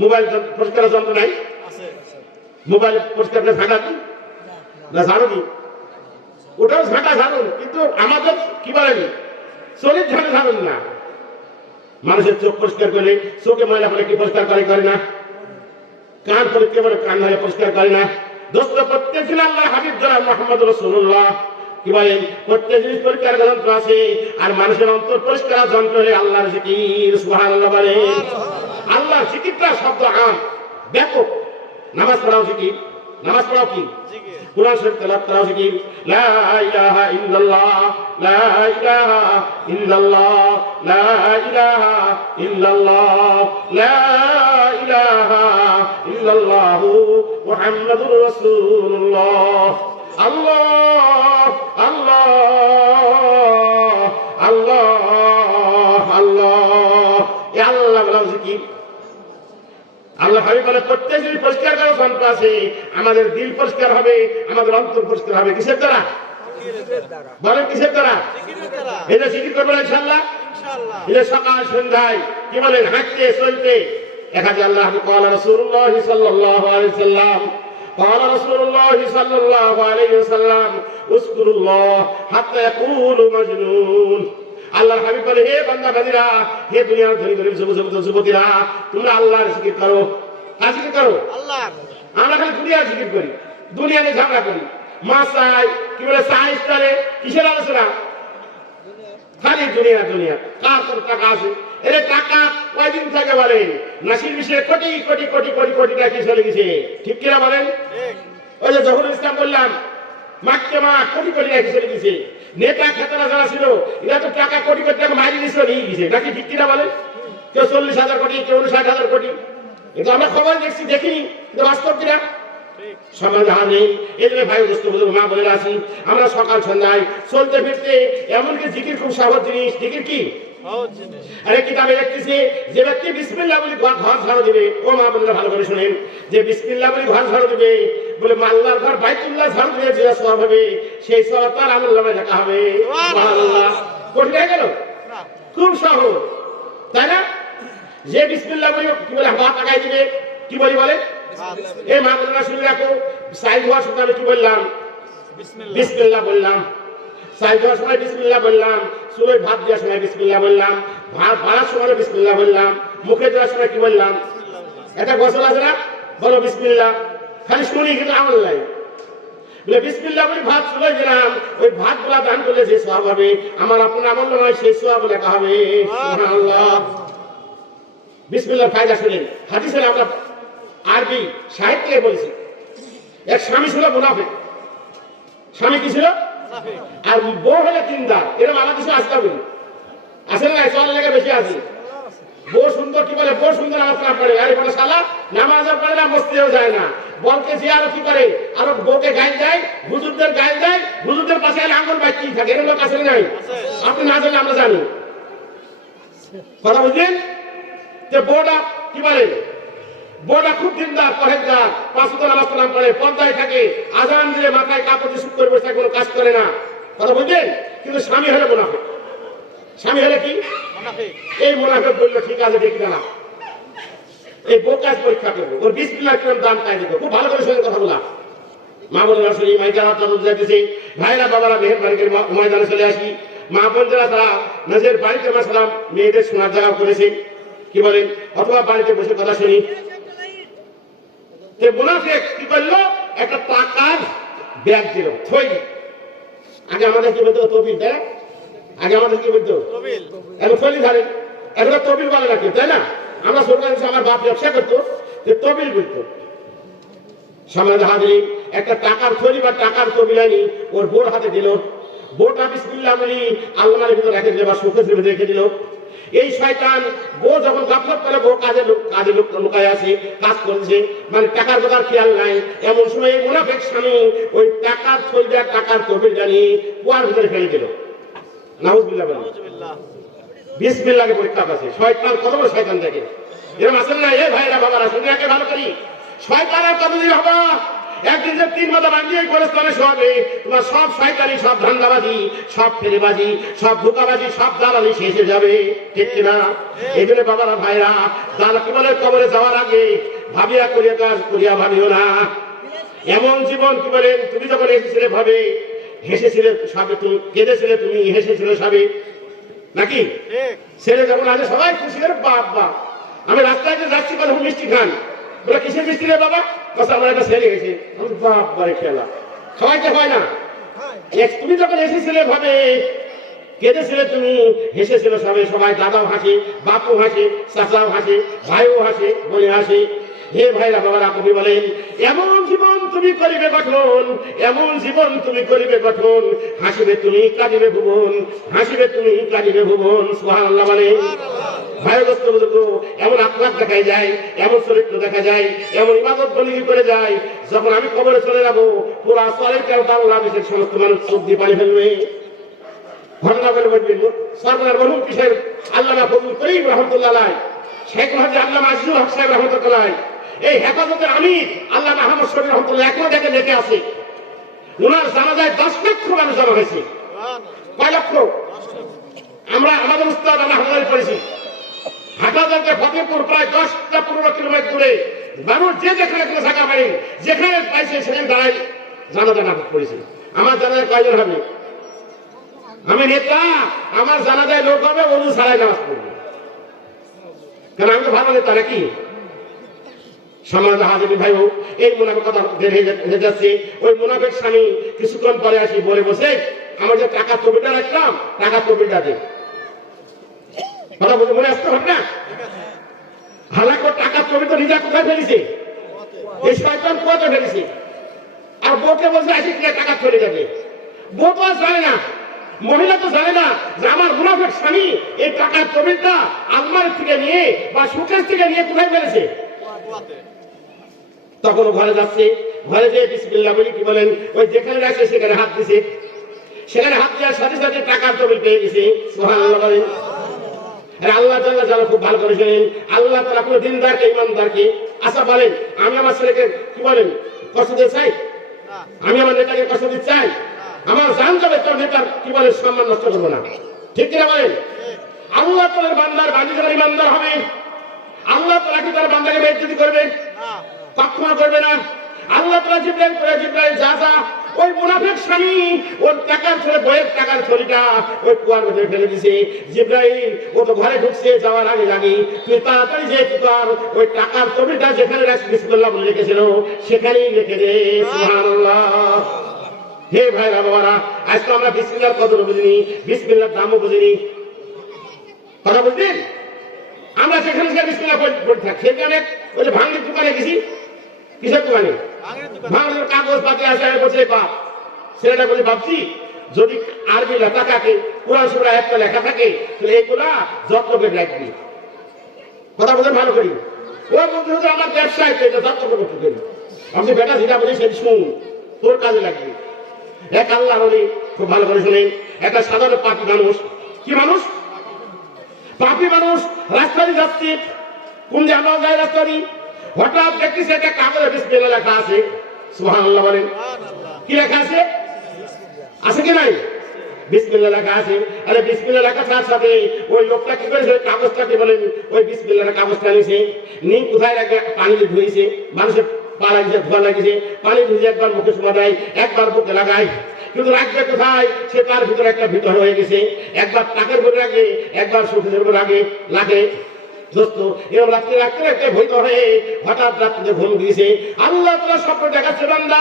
মোবাইল পরিষ্কার যন্ত্র নাই? আছে। মোবাইল পরিষ্কার করে ঝাঁটা কি না ঝাড়ু কি? ওটাও ঝাঁটা ঝাড়ুন, কিন্তু আমাদের কি বলেন, শরীর ঝাঁটা ঝাড়ুন না। মানুষের চোখ পরিষ্কার করলে, চোখে ময়লা পরে কি পরিষ্কার করে? করে না। কান পরিষ্কার করে, কান ধরে পরিষ্কার করে না। দোস্ত, প্রত্যেক দিন আল্লাহ হাবিব জনাব মুহাম্মদ রাসূলুল্লাহ কি বলেন, প্রত্যেক জিনিস পরিষ্কার করার যন্ত্র আছে, আর মানুষের অন্তর পরিষ্কার যন্ত্র হলে আল্লাহর জিকির। সুবহানাল্লাহ বলেন। আল্লাহর জিকিরটা শব্দ আম, ব্যাপক। নামাজ পড়াও জিকির, নামাজ পড়াও কি? কুরআন শরীফ তেলাওয়াত করাও জিকির। লা ইলাহা ইল্লাল্লাহ, লা ইলাহা ইল্লাল্লাহ, লা ইলাহা ইল্লাল্লাহ, লা ইলাহা ইল্লাল্লাহু মুহাম্মাদুর রাসূলুল্লাহ। আল্লাহ আল্লাহ আল্লাহ আল্লাহ, এই আল্লাহ বলাও জিকির। আল্লাহ হাবিব বলে, প্রত্যেক যদি পরিষ্কার করার যন্ত্র আছে, আমাদের দিল পরিষ্কার হবে, আমাদের অন্তর পরিষ্কার হবে। কিসের দ্বারা? বলেন, কিসের দ্বারা? এটা জিকির করবেন ইনশাআল্লাহ। এটা সকাল সন্ধ্যায় কি বলেন, হাঁটতে চলতে। এক হাজার আল্লাহ قال رسول الله صلى الله عليه وسلم قال رسول الله صلى الله عليه وسلم اذكر الله حتى يقول مجنون। আল্লাহর হাবিব বলে, হে বান্দা বান্দীরা, হে দুনিয়ার ধনী ধনী যুবতীরা, তোমরা আল্লাহর জিকির করো। কার জিকির করো? আল্লাহ। আমরা খালি দুনিয়ার জিকির করি, দুনিয়া নিয়ে ঝগড়া করি, মাসাই কি বলে সায়েন্স করে, কিসের আলোচনা? খালি দুনিয়া দুনিয়া। কার তোর টাকা আছে? এর টাকা কয়দিন থেকে বলেন, নাসির বিষয়ে কোটি কোটি কোটি কোটি কোটি টাকা চলে গেছে, ঠিক কিনা বলেন? ওই যে জহুরুল ইসলাম বললাম, মাকে মা কোটি কোটি টাকা চলে গেছে। নেতা খেতারা যারা ছিল, এরা তো টাকা কোটি কোটি টাকা মারি দিয়েছিল, নিয়ে গেছে, নাকি ঠিক কিনা বলেন? কেউ 40,000 কোটি, কেউ 59,000 কোটি। কিন্তু আমরা খবর দেখছি, দেখিনি, কিন্তু বাস্তব কিনা? সমাজ নেই। এই জন্য ভাই দোস্ত মা বলে আসি, আমরা সকাল সন্ধ্যায় চলতে ফিরতে, এমনকি জিকির খুব সহজ জিনিস। জিকির কি? আরে কিতাবে লিখতেছে, যে ব্যক্তি বিসমিল্লাহ বলে ঘর ঝাড়ু দিবে, ও মা বললে ভালো করে শুনেন, যে বিসমিল্লাহ বলে ঘর ঝাড়ু দিবে, বলে আল্লাহর ঘর বাইতুল্লাহ ঝাড়ু দিয়ে যে সওয়াব হবে, সেই সওয়াব তার আমলনামায় লেখা হবে। সুবহানাল্লাহ। কঠিন হয়ে গেল? খুব সহজ, তাই না? যে বিসমিল্লাহ বলে কি বলে হাত আগায় দিবে, কি বলি বলে? এই মা বলে না, শুনে রাখো, সাইড হওয়ার সময় আমি কি বললাম? বিসমিল্লাহ বললাম। সাইড হওয়ার সময় বিসমিল্লাহ বললাম, চুলোয় ভাত দেওয়ার সময় বিসমিল্লাহ বললাম, ভাত বাড়ার সময় বিসমিল্লাহ বললাম, মুখে দেওয়ার সময় কি বললাম? এটা গোসল আছে না, বলো বিসমিল্লাহ। খালি শুনি, কিন্তু আমল নাই। বলে বিসমিল্লাহ বলে ভাত চুলোয় দিলাম, ওই ভাত গুলা দান করলে যে সওয়াব হবে, আমার আপনার আমল নয়, সেই সওয়াব লেখা হবে। সুবহানাল্লাহ। বিসমিল্লাহর ফায়দা শুনেন, হাদিসে আমরা আরবি সাহিত্যে বলছি, এক স্বামী ছিল মুনাফিক, স্বামী কি ছিল, আর বউ হলে দিনদার। এরকম আমাদের দেশে আসতে হবে, আসে না? চলার লেগে বেশি আছে। বউ সুন্দর, কি বলে, বউ সুন্দর নামাজ কালাম পড়ে, আরে বলে শালা নামাজও পড়ে না, মসজিদেও যায় না, বলকে যে আরো কি করে, আরো বউকে গাইল দেয়, হুজুরদের গাইল দেয়, হুজুরদের পাশে আঙ্গুল বাইতেই থাকে। এরকম লোক আছে নাই? আপনি না জানলে আমরা জানি। কথা বুঝলেন? যে বউটা কি বলে, বউটা খুব দিনদার, পরেজগার, পাঁচ ওয়াক্ত নামাজ কালাম পড়ে, পর্দায় থাকে, আজান দিয়ে মাথায় কাপড় দিয়ে শুট করে বসে থাকে, কোনো কাজ করে না। কথা বুঝলেন? কিন্তু স্বামী হলে মুনাফিক। স্বামী হলে কি? এই মুনাফিক বললো ঠিক আছে, দেখি না, এই বউ কাজ পরীক্ষা করবো, ওর বিসমিল্লাহ কিরম দাম তাই দেবো। খুব ভালো করে সঙ্গে কথা বলা। মা বোনেরা শুনি, মাইকারা যাইতেছি, ভাইরা বাবারা মেহেরবানি করে ময়দানে চলে আসি। মা বোনরা সালাম, নিজের বাড়িতে মা সালাম, মেয়েদের শোনার জায়গা করেছে, কি বলেন, অথবা বাড়িতে বসে কথা শুনি। মুনাফিক কি করলো, একটা টাকার ব্যাগ দিল, থই। আগে আমাদের কি বলতো, তবিল, তাই না? আগে আমাদের কি বলতো, এখন থলি ধরেন, এখন তবিল বলে না কেউ, তাই না? আমরা সরকার, আমার বাপ ব্যবসা করতো, তবিল বলতো। সামনে হাজির একটা টাকার থলি বা টাকার তবিল আনি ওর বোর হাতে দিল। বোটা বিসমিল্লাহ বলি আলমারির ভিতরে রেখে দিল বা সুখের ভিতরে রেখে দিল। এই শয়তান বউ যখন গাফলত করে, বউ কাজে লুকায় আসে, কাজ করছে, মানে টাকার কথা খেয়াল নাই। এমন সময় এই মুনাফিক স্বামী ওই টাকার থলিটা, টাকার তবিল জানি কুয়ার ভিতরে ফেলে দিল। নাউজুবিল্লাহ বলেন, বিসমিল্লাহকে পরীক্ষা আছে। শয়তান কত বড় শয়তান দেখে, এরকম আসেন না? এই ভাইরা বাবারা শুনে একে ভালো করি, শয়তানের কতদিন হবা, একদিন যে 3 মাথা বাঁধিয়ে গোরস্থানে শোয়াবে, তোমার সব শয়তানি, সব ধান্দাবাজি, সব ফেরেবাজি, সব ধোকাবাজি, সব দালালি শেষ হয়ে যাবে, ঠিক কিনা? এই জন্য বাবারা ভাইরা, দালালের কবরে যাওয়ার আগে ভাবিয়া করিয়া কাজ করিয়া ভাবিও না। এমন জীবন, কি বলেন, তুমি যখন এসেছিলে ভাবে, হেসেছিলে সবে, তুমি কেঁদেছিলে, তুমি হেসেছিলে সবে, নাকি? ছেলে যখন আছে সবাই খুশি করে, বাপ বাপ। আমি রাস্তায় যাচ্ছি, কথা মিষ্টি খান, বলে কিসের মিষ্টি রে বাবা? কথা আমার একটা ছেলে গেছে, বাপ বারে খেলা। সবাইকে হয় না? তুমি যখন এসেছিলে ভাবে, কেঁদেছিলে তুমি, হেসেছিল সবে, সবাই দাদাও হাসে, বাপও হাসে, চাচাও হাসে, ভাইও হাসে, বোনে হাসে। হে ভাইরা বাবারা, কবি বলেন, এমন জীবন তুমি করিবে গঠন, এমন জীবন তুমি করিবে গঠন, হাসিবে তুমি, কাঁদিবে ভুবন, হাসিবে তুমি, কাঁদিবে ভুবন। সুবহানাল্লাহ বলে। ভাইগস্ত বুজুর্গ, এমন আকলাক দেখা যায়, এমন চরিত্র দেখা যায়, এমন ইবাদত বন্দেগী করে যায়, যখন আমি কবরে চলে যাবো, পুরা সরের কেউ বাংলাদেশের সমস্ত মানুষ চোখ দিয়ে পানি ফেলবে। ঘটনা বলে বলবেন, সরকার মরহুম কিসের আল্লামা ফজলুল করিম রহমতুল্লাহ আলাইহি, শেখ মুহাজির আল্লামা আজিজুল হক সাহেব রহমতুল্লাহ আলাইহি, এই হেফাজতের আমির আল্লামা আহমদ শরীফ রহমতুল্লাহ এখনো দেখে লেখে আছে, ওনার জানাজায় 10 লক্ষ মানুষ জমা হয়েছে। কয় লক্ষ? আমরা আমাদের উস্তাদ আমরা হাজারে পড়েছি, হাটাজারকে ফতেপুর প্রায় 10-15 কিলোমিটার দূরে মানুষ যে যেখানে কোনো থাকা পারে, যেখানে পাইছে সেখানে দাঁড়ায় জানাজা নাটক করেছে। আমার জানাজায় কয়জন হবে? আমি নেতা, আমার জানাজায় লোক হবে, ওযু ছাড়াই নামাজ পড়বে, কেন আমি তো ভালো নেতা নাকি? সম্মানিত হাজির ভাই, এই মুনাফিক কথা হয়ে যাচ্ছে। ওই মুনাফিক স্বামী কিছুক্ষণ পরে আসি বলে বসে, আমার যে টাকার তবিলটা রাখলাম, টাকার তবিলটা দে। কথা বলতে মনে আসতে হবে না? হালাক টাকার তবিল তো নিজে কোথায় ফেলেছে? এই শয়তান কোথায় ফেলেছে? আর বউকে বলছে আসি কিনা টাকা চলে যাবে। বউ তো জানে না, মহিলা তো জানে না যে আমার মুনাফিক স্বামী এই টাকার তবিলটা আলমারি থেকে নিয়ে বা সুকেশ থেকে নিয়ে কোথায় ফেলেছে। তখন ঘরে যাচ্ছে, ঘরে যেয়ে বিসমিল্লাহ বলি, কি বলেন, ওই যেখানে রাখছে সেখানে হাত দিছে, সেখানে হাত দেওয়ার সাথে সাথে টাকার তবিল পেয়ে গেছে। সুবহানাল্লাহ বলেন। আল্লাহ জাল্লাহ জাল্লাহ খুব ভালো করেছেন। আল্লাহ তাআলা কোনো দিনদারকে, ইমানদারকে, আচ্ছা বলেন, আমি আমার ছেলেকে কি বলেন কষ্ট দিতে চাই? আমি আমার নেতাকে কষ্ট দিতে চাই? আমার জান যাবে, তোর নেতার কি বলে সম্মান নষ্ট করবো না, ঠিক কিনা বলেন? আল্লাহ তাআলার বান্দার বান্দি যারা ইমানদার হবে, আল্লাহ তাআলা কি তার বান্দাকে বেইজ্জতি করবে? কখনো করবে না। আল্লাহ তাআলা জিবরাইল করে, জিবরাইল যা যা, ওই মুনাফিক স্বামী ওর টাকার ছেলে বইয়ের টাকার থলিটা ওই কুয়ার মধ্যে ফেলে দিছে। জিবরাইল ও তো ঘরে ঢুকছে, যাওয়ার আগে আগে তুই তাড়াতাড়ি যে তোর ওই টাকার তবিলটা যেখানে বিসমিল্লাহ বলে রেখেছিল সেখানেই রেখে দে। সুবহানাল্লাহ। হে ভাইরা বাবারা, আজকে আমরা বিসমিল্লাহর কদর বুঝিনি, বিসমিল্লাহর দামও বুঝিনি। কথা বুঝলেন? আমরা যেখানে বিসমিল্লাহ বলে থাকি, সেখানে ওই যে ভাঙির দোকানে গেছি, কিসের দোকানে? ভাঙানোর কাগজ পাতি আসে বসে বাপ ছেলেটা বলে ভাবছি যদি আরবি লেখা থাকে কোরআন সূরা একটা লেখা থাকে তাহলে এইগুলা যত্ন করে রাখবি কথা বলতে ভালো করি ও বলতে আমার ব্যবসায় তো এটা যত্ন করে করতে করি আমি বেটা যেটা বলি সেটি শুন তোর কাজে লাগবে এক আল্লাহ বলি খুব ভালো করে শুনেন একটা সাধারণ পাপী মানুষ কি মানুষ পাপী মানুষ রাস্তা দিয়ে যাচ্ছে কোন যে আমরা যাই রাস্তা দিয়ে হঠাৎ দেখতেছি একটা কাগজে বিসমিল্লাহ লেখা আছে সুবহানাল্লাহ বলেন কি লেখা আছে আছে কি নাই বিসমিল্লাহ লেখা আছে আরে বিসমিল্লাহ লেখা সাথে সাথে ওই লোকটা কি করেছে কাগজটাকে বলেন ওই বিসমিল্লাহর কাগজটা নিয়েছে নিয়ে কোথায় রাখে পানি ধুয়েছে মানুষের পা লাগিয়েছে ধোয়া লাগিয়েছে পানি ধুয়ে একবার মুখে শোয়া দেয় একবার বুকে লাগায় কিন্তু রাখবে কোথায় সে তার ভিতরে একটা ভিতর হয়ে গেছে একবার টাকের উপরে রাখে একবার সুখের উপরে লাগে দোস্ত এরকম রাত্রে রাখতে রাখতে ভয় হয়ে হঠাৎ রাত্রিতে ঘুম দিয়েছে আল্লাহ তোরা স্বপ্ন দেখাচ্ছে বান্দা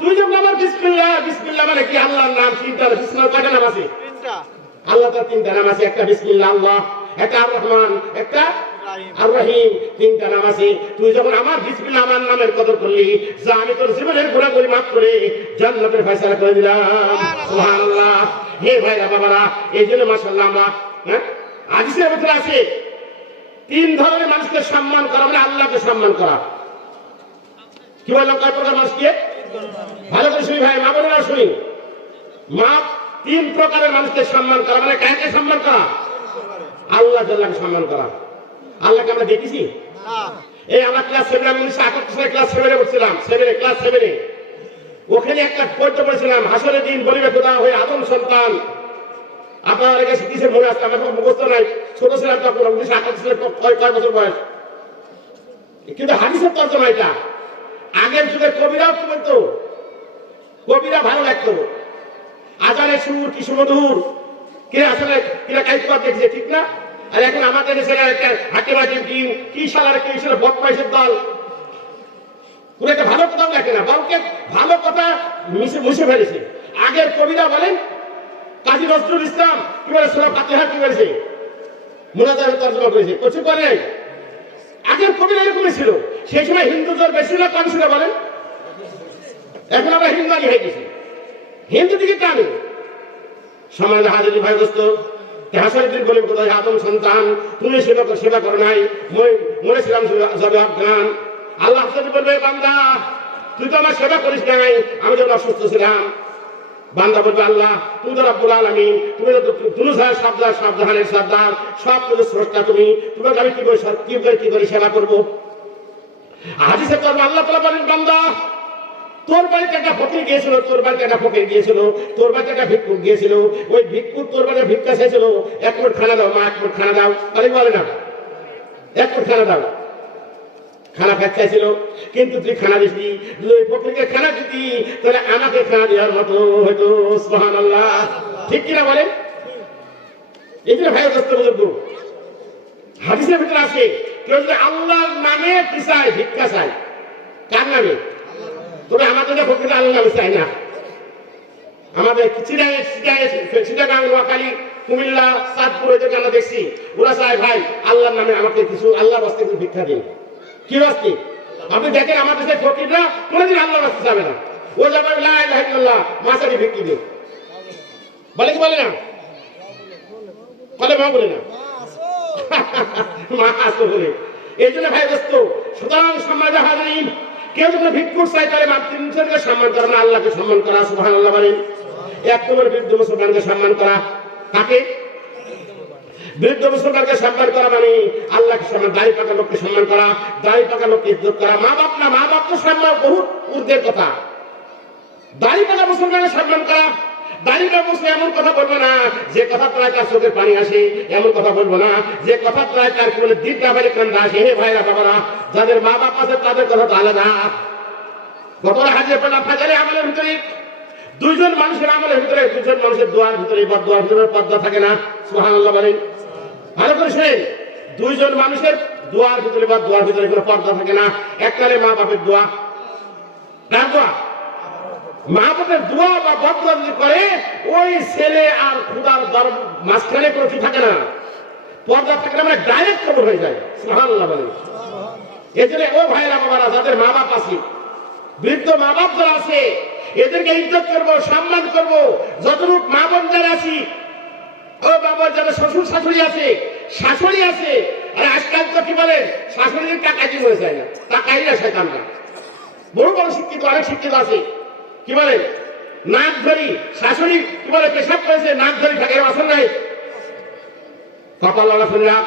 তুই যখন আমার বিসমিল্লাহ বিসমিল্লাহ মানে কি আল্লাহর নাম তিনটা বিসমিল্লাহ কয়টা নাম আছে আল্লাহ তার তিনটা নাম আছে একটা বিসমিল্লাহ আল্লাহ একটা আর রহমান একটা আর রহিম তিনটা নাম আছে তুই যখন আমার বিসমিল্লাহ আমার নামের কদর করলি যা আমি তোর জীবনের গুনাহগুলি মাফ করে জান্নাতের ফয়সালা করে দিলাম সুবহানাল্লাহ হে ভাইরা বাবারা এই জন্য মাশাআল্লাহ আমরা হাদিসের ভিতরে আছে তিন ধরনের মানুষকে সম্মান করা মানে আল্লাহকে সম্মান করা কি বললাম কয় প্রকার মানুষকে ভালো করে শুনি ভাই মা বোনেরা শুনি মা তিন প্রকারের মানুষকে সম্মান করা মানে কাকে সম্মান করা আল্লাহ জাল্লাহকে সম্মান করা আল্লাহকে আমরা দেখেছি এই আমরা ক্লাস 7 আমি 1978 সালে ক্লাস 7 এ পড়ছিলাম ক্লাস 7 এ ওখানে একটা পড়তে পড়ছিলাম হাসরের দিন বলিবে খোদা হয়ে আদম সন্তান আপনার কাছে কিসের মনে আসছে আমার মুখস্থ নাই ছোট ছিলাম তখন 1978 সালে কয় বছর বয়স কিন্তু হাদিসের তর্জমা এটা আগের যুগে কবিরাও কি বলতো কবিরা ভালো লাগতো আজানের সুর কি সুমধুর কে আসলে কিরা কাইতে দেখছে ঠিক না আর এখন আমাদের দেশে একটা হাকিমাটির টিম কি সালার কি ছিল বদমাইশের দল পুরো একটা ভালো কথাও লেখে না বরং ভালো কথা মুছে ফেলেছে আগের কবিরা বলেন কাজী নজরুল ইসলাম কি বলে সূরা ফাতিহা কি বলেছে মুনাজারের তর্জমা করেছে কিছু করে নাই আগের কবিরা এরকমই ছিল সেই সময় হিন্দু জোর বেশি না কম ছিল বলেন এখন আমরা হিন্দুই হয়ে গেছি হিন্দু দিকে টানে সমাজে হাজির ভাই দোস্ত হাসারের দিন বলে কোথায় আদম সন্তান তুমি সেবা করো নাই মরেছিলাম যাবে আফগান আল্লাহ বলবে বান্দা তুই তো আমার সেবা করিস নাই আমি যখন অসুস্থ ছিলাম বান্দা বলবে আল্লাহ তুমি তো রব্বুল আলামিন তুমি তো দুনিয়ার সব জাহানের সরদার সব কিছু স্রষ্টা তুমি তোমাকে আমি কি করে সেবা করবো হাদিসে তো আল্লাহ তাআলা বলেন বান্দা তোর বাড়িতে একটা ফকির গিয়েছিল তোর বাড়িতে একটা ভিক্ষুক গিয়েছিল ওই ভিক্ষুক তোর বাড়িতে ভিক্ষা চাইছিল এক মুঠ খানা দাও মা এক মুঠ খানা দাও আরে বলে না এক মুঠ খানা দাও খানা খাইতে চাইছিল কিন্তু তুই খানা দিসনি ওই ফকিরকে খানা দিতি তাহলে আমাকে খানা দেওয়ার মতো হয়তো সুবহানাল্লাহ ঠিক কিনা বলেন এই জন্য ভাই দোস্ত বুজুর্গ হাদিসের ভিতরে আছে কেউ যদি আল্লাহর নামে কি চায় ভিক্ষা চায় কার নামে তবে আমাদের ফকির আল্লাহর নামে চাই না আমাদের চিটাগাং নোয়াখালী কুমিল্লা চাঁদপুরে যেটা আমরা দেখছি ওরা চায় ভাই আল্লাহর নামে আমাকে কিছু আল্লাহর রাস্তায় কিছু ভিক্ষা দিন কি রাস্তে আপনি দেখেন আমাদের সেই ফকিররা কোনোদিন আল্লাহর রাস্তা যাবে না ও যাবে লা ইলাহা ইল্লাল্লাহ মাসাকে ভিক্ষি দিন বলে কি বলে না বলে মা বলে না মা আসো বলে এই জন্য ভাই দোস্ত সুতরাং সমাজে হাজির কেউ যখন ভিক্ষুক চাই তাহলে মাতৃকে সম্মান করা না আল্লাহকে সম্মান করা সুবহানাল্লাহ বলেন এক নম্বর বৃদ্ধ মুসলমানকে সম্মান করা কাকে বৃদ্ধ মুসলমানকে সম্মান করা মানে আল্লাহকে সম্মান দাড়ি পাকা লোককে সম্মান করা দাড়ি পাকা লোককে ইজ্জত করা মা বাপ তো সম্মান বহুত ঊর্ধ্বের কথা দাড়ি পাকা মুসলমানের সম্মান করা দাড়ি পাকা মুসলিম এমন কথা বলবো না যে কথা প্রায় তার চোখের পানি আসে এমন কথা বলবো না যে কথা প্রায় তার কি বলে দিক ডাবারি কান্দা আসে হে ভাইরা বাবারা যাদের মা বাপ আছে তাদের কথা তো আলাদা গতরা হাজির পেলা ফাজারে আমলের ভিতরে দুইজন মানুষের আমলের ভিতরে দুজন মানুষের দোয়ার ভিতরে বদদোয়ার ভিতরে পর্দা থাকে না সুবহানাল্লাহ বলেন ভালো করে শুনেন দুইজন মানুষের দোয়ার ভিতরে বা দোয়ার ভিতরে কোনো পর্দা থাকে না একটারে মা বাপের দোয়া কার দোয়া মা বাপের দোয়া বা বদদোয়া যদি করে ওই ছেলে আর খোদার মাঝখানে কোনো কি থাকে না পর্দা থাকে না মানে ডাইরেক্ট খবর হয়ে যায় সুবহানাল্লাহ বলেন এই জন্য ও ভাইরা বাবারা যাদের মা বাপ আছে বৃদ্ধ মা বাপ যারা আছে এদেরকে ইজ্জত করবো, সম্মান করবো। যতটুকু মা বোন যারা আছি, ও বাবা যারা শ্বশুর শাশুড়ি আছে, শাশুড়ি আছে, আর আজকাল তো কি বলে শাশুড়ির টাকা কি মনে চায় না, টাকাই না শয়তানরা। বড় বড় শিক্ষিত, অনেক শিক্ষিত আছে, কি বলে নাক ধরি শাশুড়ি কি বলে পেশাব করেছে, নাক ধরি থাকে, আসল নাই কপাল শুনলা।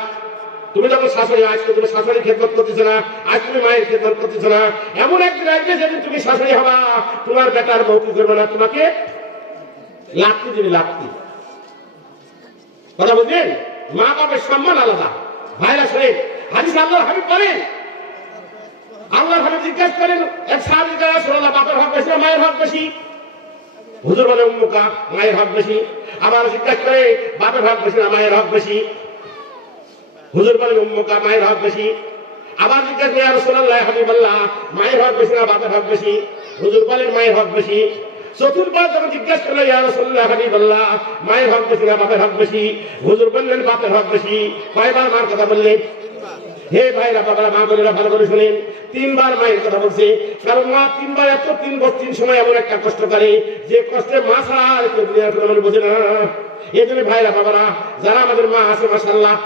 তুমি যখন শাশুড়ি, আজকে তুমি শাশুড়ির খেদমত করতেছো না, আজ তুমি মায়ের খেদমত করতেছো না, এমন একদিন আসবে যেদিন তুমি শাশুড়ি হবা, তোমার বেটার বউ কি করবে না, তোমাকে লাত্তি দিবি, লাত্তি। কথা বুঝলেন? মা বাবার সম্মান আলাদা। ভাইরা শোনেন, হাদিস আল্লাহর হাবিব বলেন, আল্লাহর হাবিব জিজ্ঞেস করেন এক সাহাবী, রাসূলুল্লাহ, বাবার হক বেশি না মায়ের হক বেশি? হুজুর বলে উম্মুকা, মায়ের হক বেশি। আবার জিজ্ঞেস করে বাবার হক বেশি না মায়ের হক বেশি? হুজুর বলেন উম্মুকা, মায়ের হক বেশি। আবার জিজ্ঞেস করে ইয়া রাসূলুল্লাহ, হাবিবাল্লাহ, মায়ের হক বেশি না বাবার হক বেশি? হুজুর বলেন মায়ের হক বেশি। চতুর্থবার যখন জিজ্ঞেস করলো ইয়া রাসূলুল্লাহ, হাবিবাল্লাহ, মায়ের হক বেশি না বাবার হক বেশি? হুজুর বললেন বাবার হক বেশি। কয়বার মার কথা বললেন? হে ভাইরা, বাবারা, মা বোনেরা, ভালো করে শুনেন, 3 বার মায়ের কথা বলছে। কারণ মা 3 বার, এত 3 সময় এমন একটা কষ্ট করে যে কষ্টে মা ছাড়া আর কেউ দুনিয়ার কোনো মানুষ বোঝে না। এই জন্য ভাইরা, বাবারা, যারা আমাদের মা আছে, মাশাআল্লাহ,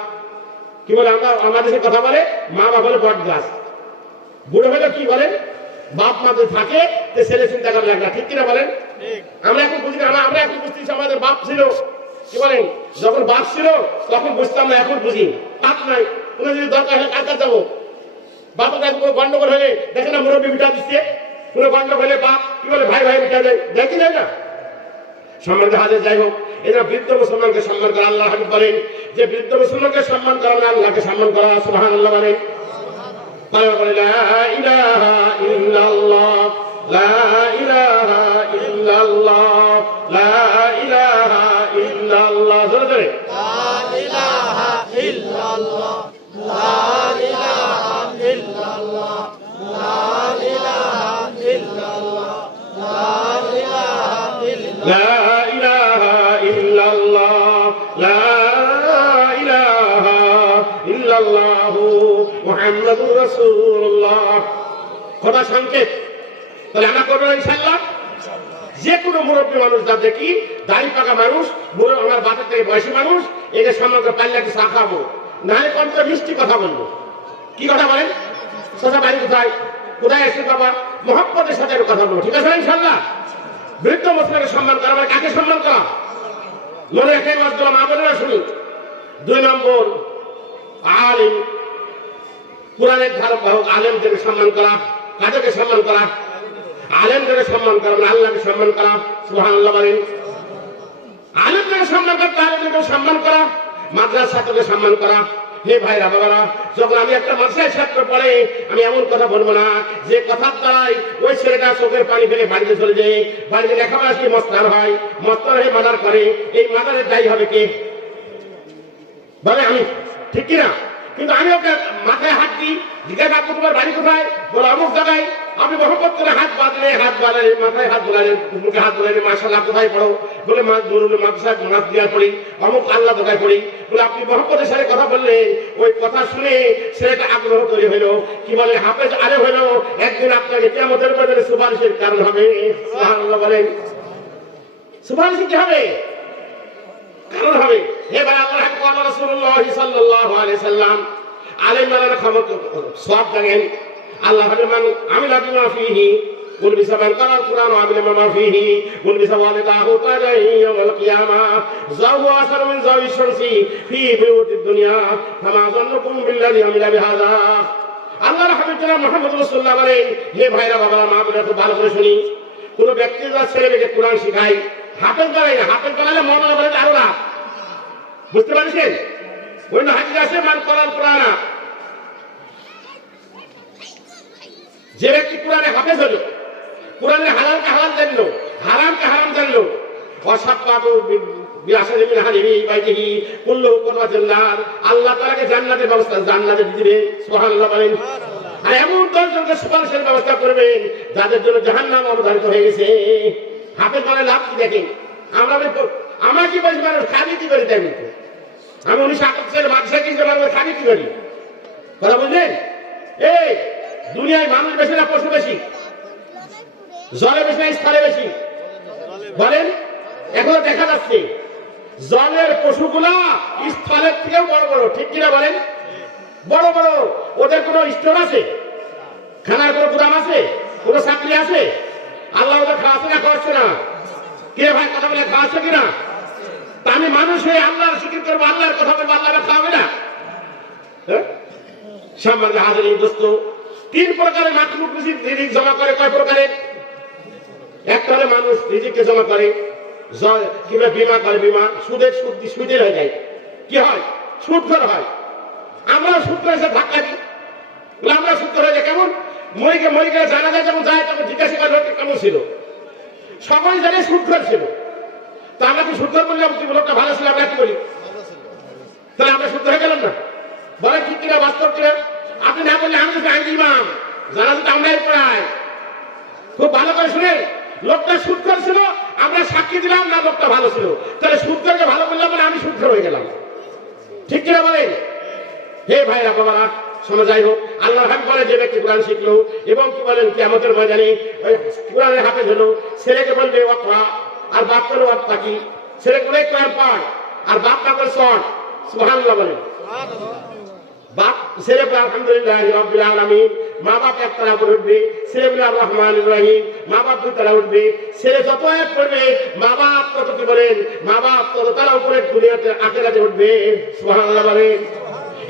কি বলে আমরা আমাদের কথা বলে মা বাবা বলে বট গাছ। বুড়ো হলে কি বলেন, বাপ মা যদি থাকে ছেলে চিন্তা করা লাগে না, ঠিক কিনা বলেন? আমরা এখন বুঝি না, আমরা এখন বুঝতেছি আমাদের বাপ ছিল, কি বলেন, যখন বাপ ছিল তখন বুঝতাম না, এখন বুঝি। বাপ নাই, কোনো যদি দরকার হলে কার কাছে যাবো? বাপের কাছে কোনো গন্ডগোল হলে দেখে না মুরব্বী মিটা দিচ্ছে, কোনো গন্ডগোল হলে বাপ কি বলে ভাই ভাই মিটা দেয়, দেখি যায় না সম্মান হাজার। যাই হোক, এরা বৃদ্ধ মুসলমানকে সম্মান করা। আল্লাহ হাবিব বলেন যে বৃদ্ধ মুসলমানকে সম্মান করা মানে আল্লাহকে সম্মান করা। সুবহানাল্লাহ বলেন। বলে লা ইলাহা ইল্লাল্লাহ, লা ইলাহা ইল্লাল্লাহ, লা ইলাহা ইল্লাল্লাহ। জোরে জোরে লা ইলাহা ইল্লাল্লাহ, লা ইলাহা ইল্লাল্লাহ, লা ইলাহা ইল্লাল্লাহ, লা ইলাহা ইল্লাল্লাহ, লা ইলাহা ইল্লাল্লাহ, লা ইলাহা ইল্লাল্লাহ, মুহাম্মাদুর রাসূলুল্লাহ। কথা সংকেত তাহলে আমরা করবো ইনশাআল্লাহ। যে কোনো মুরব্বী মানুষ যা দেখি, দাড়ি পাকা মানুষ, বুড়ো আমার বাচ্চা থেকে বয়সী মানুষ, এদের সামনে পারলে একটু চা খাবো, নাহলে কত মিষ্টি কথা বলবো। কি কথা বলেন? সোজা বাড়ি কোথায়, কোথায় এসে বাবা, মহব্বতের সাথে কথা বলবো, ঠিক আছে ইনশাআল্লাহ। বৃদ্ধ মুসলিমকে সম্মান করা মানে কাকে সম্মান করা? মনে রেখে ওয়াজগুলো মা বোনেরা শুনি। 2 নম্বর, আলিম, কোরআনের ধারক বাহক আলেমদেরকে সম্মান করা। কাদেরকে সম্মান করা? আলেমদেরকে সম্মান করা মানে আল্লাহকে সম্মান করা। সুবহানাল্লাহ বলেন। আলেমদেরকে সম্মান করা, আলেমদেরকে সম্মান করা, মাদ্রাসা ছাত্রকে সম্মান করা। হে ভাইরা, বাবারা, যখন আমি একটা মাদ্রাসায় ছাত্র পড়ে, আমি এমন কথা বলবো না যে কথার দ্বারাই ওই ছেলেটা চোখের পানি ফেলে বাড়িতে চলে যায়, বাড়িতে লেখাপড়া কি মস্তান হয়, মস্তান হয়ে মাদার করে, এই মাদারের দায়ী হবে কে? বলে আমি, ঠিক কিনা? কিন্তু আমি ওকে মাথায় হাত দিই, জিজ্ঞাসা আপনি তোমার বাড়ি কোথায়? বলে অমুক জায়গায়। আপনি মহব্বত করে হাত বাঁধলেন, হাত বাঁধলেন, মাথায় হাত বোলালেন, মুখে হাত বোলালেন, মাশাআল্লাহ কোথায় পড়ো? বলে মাছ ধরুন, মাদ্রাসায় মাছ দিয়ে পড়ি, অমুক আল্লাহ কোথায় পড়ি। বলে আপনি মহব্বতের সাথে কথা বললেন, ওই কথা শুনে ছেলেটা আগ্রহ তৈরি হইলো, কি বলে হাফেজ আরে হইলো, একদিন আপনাকে কিয়ামতের ময়দানে সুপারিশের কারণ হবে। সুবহানাল্লাহ বলেন। সুপারিশ কি হবে? কারণ হবে। এবার আল্লাহ রাসূলুল্লাহ সাল্লাল্লাহু আলাইহি সাল্লাম আলেম মানার ক্ষমতা সওয়াব দেখেন। আল্লাহ মান আমিলা বিমা ফিহি কুল বিসামান কালাল কুরআন ওয়া আমিলা বিমা ফিহি কুল বিসাওয়ালিদাহু তাজাই ইয়াউমাল কিয়ামা যাওয়া আসর মিন যাওয়ি শামসি ফি বিউতিদ দুনিয়া ফামা যান্নুকুম বিল্লাযী আমিলা বিহাযা। আল্লাহর হাবিব জনাব মুহাম্মদ রাসূলুল্লাহ বলেন, হে ভাইরা, বাবারা, মা বোনেরা, খুব ভালো করে শুনি। কোন ব্যক্তি যার ছেলেকে কোরআন শেখায়, হাফেজ বানায় না, হাফেজ বানালে মনে বলে আরো না, বুঝতে পারছেন? ওই না হাদিস আছে মান কোরআন কোরআনা, যে ব্যক্তি কোরআনে হাফেজ হলো, কোরআনের হালালকে হালাল জানলো, হারামকে হারাম জানলো, অসাক্কাতু বিআশারি মিন হালিহি বাইতিহি কুল্লুহু কুররাতুন নার, আল্লাহ তাআলাকে জান্নাতের ব্যবস্থা, জান্নাতে দিবে। সুবহানাল্লাহ বলেন। আর এমন 10 জনকে সুপারিশের ব্যবস্থা করবেন যাদের জন্য জাহান্নাম অবধারিত হয়ে গেছে। হাফেজ মানে লাভ কি দেখেন? আমরা কি বলছি মানুষ খাবি কি করি? তাই আমি 1978 সালে মাদ্রাসায় গিয়েছি, মানুষ খাবি কি করি? কথা বুঝলেন? এই দুনিয়ায় মানুষ বেশি না পশু বেশি? জলে বেশি না স্থলে বেশি বলেন? এখন দেখা যাচ্ছে জলের পশুগুলা স্থলের থেকেও বড় বড়, ঠিক কিনা বলেন? বড় বড়। ওদের কোনো স্টোর আছে? খানার কোনো গুদাম আছে? কোনো চাকরি আছে? আল্লাহ ওদের খাওয়াচ্ছে না খাওয়াচ্ছে না? কে ভাই কথা বলে খাওয়াচ্ছে কিনা? তা আমি মানুষ হয়ে আল্লাহর জিকির করবো, আল্লাহর কথা বলবো, আল্লাহ খাওয়াবে না? সম্মানিত হাজিরিন দোস্ত, তিন প্রকারের মাখলুক রিজিক জমা করে। কয় প্রকারের? একটা হলে মানুষ রিজিককে জমা করে, কিংবা বিমা করে। বিমা সুদের সুদের হয়ে যায়, কি হয়? সুদখোর হয়। আমরা সুদ করে ধাক্কা দিই, আমরা সুদ হয়ে যায়। কেমন মরে গেলে জানা যায়, যখন যায় তখন জিজ্ঞাসা করে লোকটা কেমন ছিল, সবাই জানে সুদখোর ছিল। তো আমরা কি সুদখোর বললাম লোকটা ভালো ছিল, আমরা কি বলি? তাহলে আমরা সুদ হয়ে গেলাম না? বলে ঠিক কিনা, বাস্তব কিনা? আপনি না বললে আমি তো আইন ইমাম, জানা তো আমরাই পড়াই। খুব ভালো করে শুনে, লোকটা সুদখোর ছিল, আমরা সাক্ষী দিলাম না লোকটা ভালো ছিল। তাহলে সুদখোরকে ভালো বললাম মানে আমি সুদখোর হয়ে গেলাম, ঠিক কিনা বলেন? হে ভাইরা বাবারা, শোনা যাই হোক, আল্লাহ হাবিব বলে যে ব্যক্তি কোরআন শিখলো এবং কি বলেন কিয়ামতের ময়দানে ওই কোরআনের হাফেজ হলো, ছেলেকে বলবে ওয়াকরা, আর বাপ করে ওয়াক্তাকি। ছেলে করে কোরআন পাঠ আর বাপ না করে শট। সুবহানাল্লাহ বলেন। বাপ ছেলে বলে আলহামদুলিল্লাহ রাব্বিল আলামিন, মা বাপ এক তারা করে উঠবে। ছেলে বলে আর রহমানির রহিম, মা বাপ দুই তারা উঠবে। ছেলে যত এক পড়বে মা বাপ তত কি বলেন, মা বাপ তত তারা উপরে দুনিয়াতে আখিরাতে উঠবে। সুবহানাল্লাহ বলেন।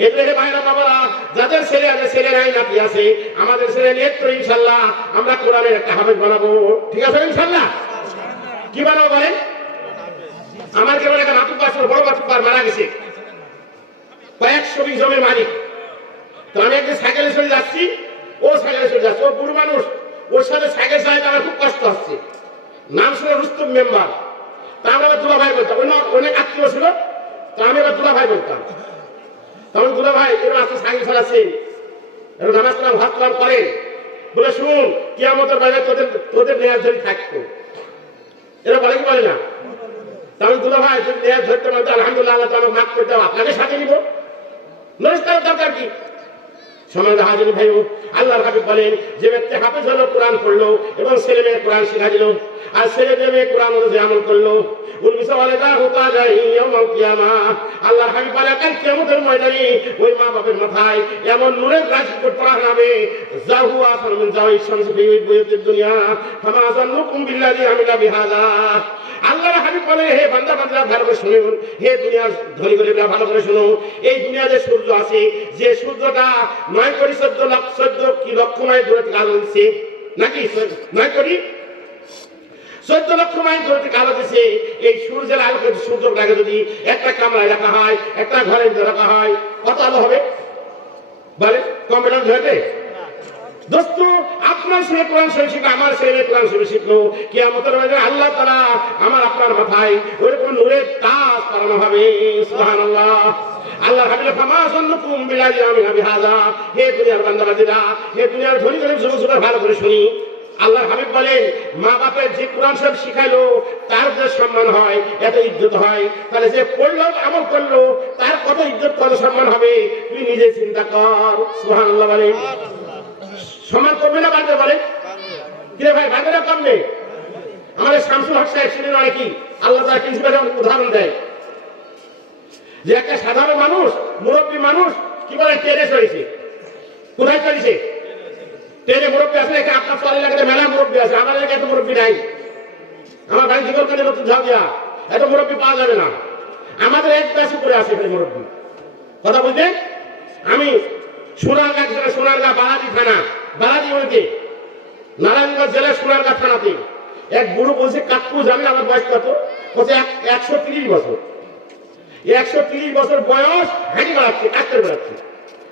এদের ভাইরা বাবারা, যাদের ছেলে আছে, ছেলে নাই নাতি আছে, আমাদের ছেলে নিয়ত করে ইনশাআল্লাহ আমরা কোরআনের একটা হাফেজ বানাবো, ঠিক আছে ইনশাআল্লাহ? কি বানাবো বলেন? আমার কেবল একটা নাটক পাশে বড় নাটক মারা গেছে, কয়েকশো বিঘ জমির মালিক। তো আমি একদিন সাইকেলে চলে যাচ্ছি, ও সাইকেলে চলে যাচ্ছে, ও বুড়ো মানুষ, ওর সাথে সাইকেল চালাতে আমার খুব কষ্ট হচ্ছে। নাম ছিল রুস্তম মেম্বার। তা আমরা দুলা ভাই বলতাম, অনেক আত্মীয় ছিল, তো আমি আবার দুলা ভাই বলতাম। তখন দুলা ভাই এবার আসতে সাইকেল চালাচ্ছেন, এবার নামাজ কালাম ভাত কালাম করেন, বলে শুন কিয়ামতের বাজারে তোদের নেয়ার ধরি থাকতো। এরা বলে কি বলে না? তাহলে দুলা ভাই যদি নেয়ার ধরতে পারতো আলহামদুলিল্লাহ, আল্লাহ তাআলা মাফ করে দেওয়া, আপনাকে সাথে নিব, নমস্কার দরকার কি? সম্মানিত হাজির ভাই, আল্লাহর হাবিব বলেন যে ব্যক্তি হাফেজ হলো, কোরআন পড়লো এবং ছেলে মেয়ে কোরআন শিখা দিল, আর ছেলে মেয়ে কোরআন অনুযায়ী আমল করলো, আল্লাহর হাবিব বলে কাল কিয়ামতের ময়দানে ওই মা বাপের মাথায় এমন নূরের রাশিকট পড়া হবে, জাহু আসর মিন জাওই শামসি ফি বুয়ুতিদ দুনিয়া ফামা যান্নুকুম বিল্লাযী আমিলা বিহাযা। আল্লাহর হাবিব বলে হে বান্দা বান্দারা ভালো করে শুনুন, হে দুনিয়ার ধনী গরিবরা ভালো করে শুনো, এই দুনিয়া যে সূর্য আছে, যে সূর্যটা 9 কোটি 14 লক্ষ মাইল দূরে থেকে আলো দিচ্ছে, নাকি 9 কোটি 14 লক্ষ মাইল দূরে থেকে আলো দিচ্ছে। এই সূর্যের আলোকে সূর্যটাকে যদি একটা কামরায় রাখা হয়, একটা ঘরে রাখা হয়, কত আলো হবে বলে? কম্পিউটার ধরবে? দোস্ত, আপনার ছেলে কোরআন শরীফ শিখলো, আমার ছেলে কোরআন শরীফ শিখলো, কিয়ামতের ময়দানে আল্লাহ তাআলা আমার আপনার মাথায় ওরকম নূরের তাজ পরানো হবে। সুবহানাল্লাহ। আল্লাহ হাবিব ফামা যান্নুকুম বিল্লাযী আমিলা বিহাযা। হে দুনিয়ার বান্দাবান্দীরা, হে দুনিয়ার ধনী গরিব যুবক ভালো করে শুনি, আল্লাহ হাবিব বলেন মা বাপের যে কোরআন শরীফ শিখাইলো তার যে সম্মান হয়, এত ইজ্জত হয়, তাহলে যে পড়লো আমল করলো তার কত ইজ্জত কত সম্মান হবে তুই নিজে চিন্তা কর। সুবহানাল্লাহ বলেন। সম্মান করবে না বাড়বে বলে? কিরে ভাই, বাড়বে না কমবে? আমাদের শামসুল হক সাহেব শুনেন অনেকই, আল্লাহ তাআলা প্রিন্সিপাল উদাহরণ দেয় যে একটা সাধারণ মানুষ, মুরব্বী মানুষ কি বলে ট্রেনে চলেছে। কোথায় চলেছে? ট্রেনে মুরব্বী আছে, একটা আপনার চলে এলাকাতে মেলা মুরব্বী আছে, আমার এলাকায় এত মুরব্বী নাই। আমার বাড়ি জীবন করে নতুন ঝাঁপিয়া এত মুরব্বী পাওয়া যাবে না, আমাদের এক ব্যাস উপরে আছে মুরব্বী। কথা বলতে আমি সোনারগাঁ বালাজি থানা, বালাজি বলতে নারায়ণগঞ্জ জেলার সোনারগাঁ থানাতে এক বুড়ো বলছে কাকু জানেন আমার বয়স কত? বলছে 130 বছর। 130 বছর বয়স, হাঁটি বেড়াচ্ছে, কাজ করে বেড়াচ্ছে।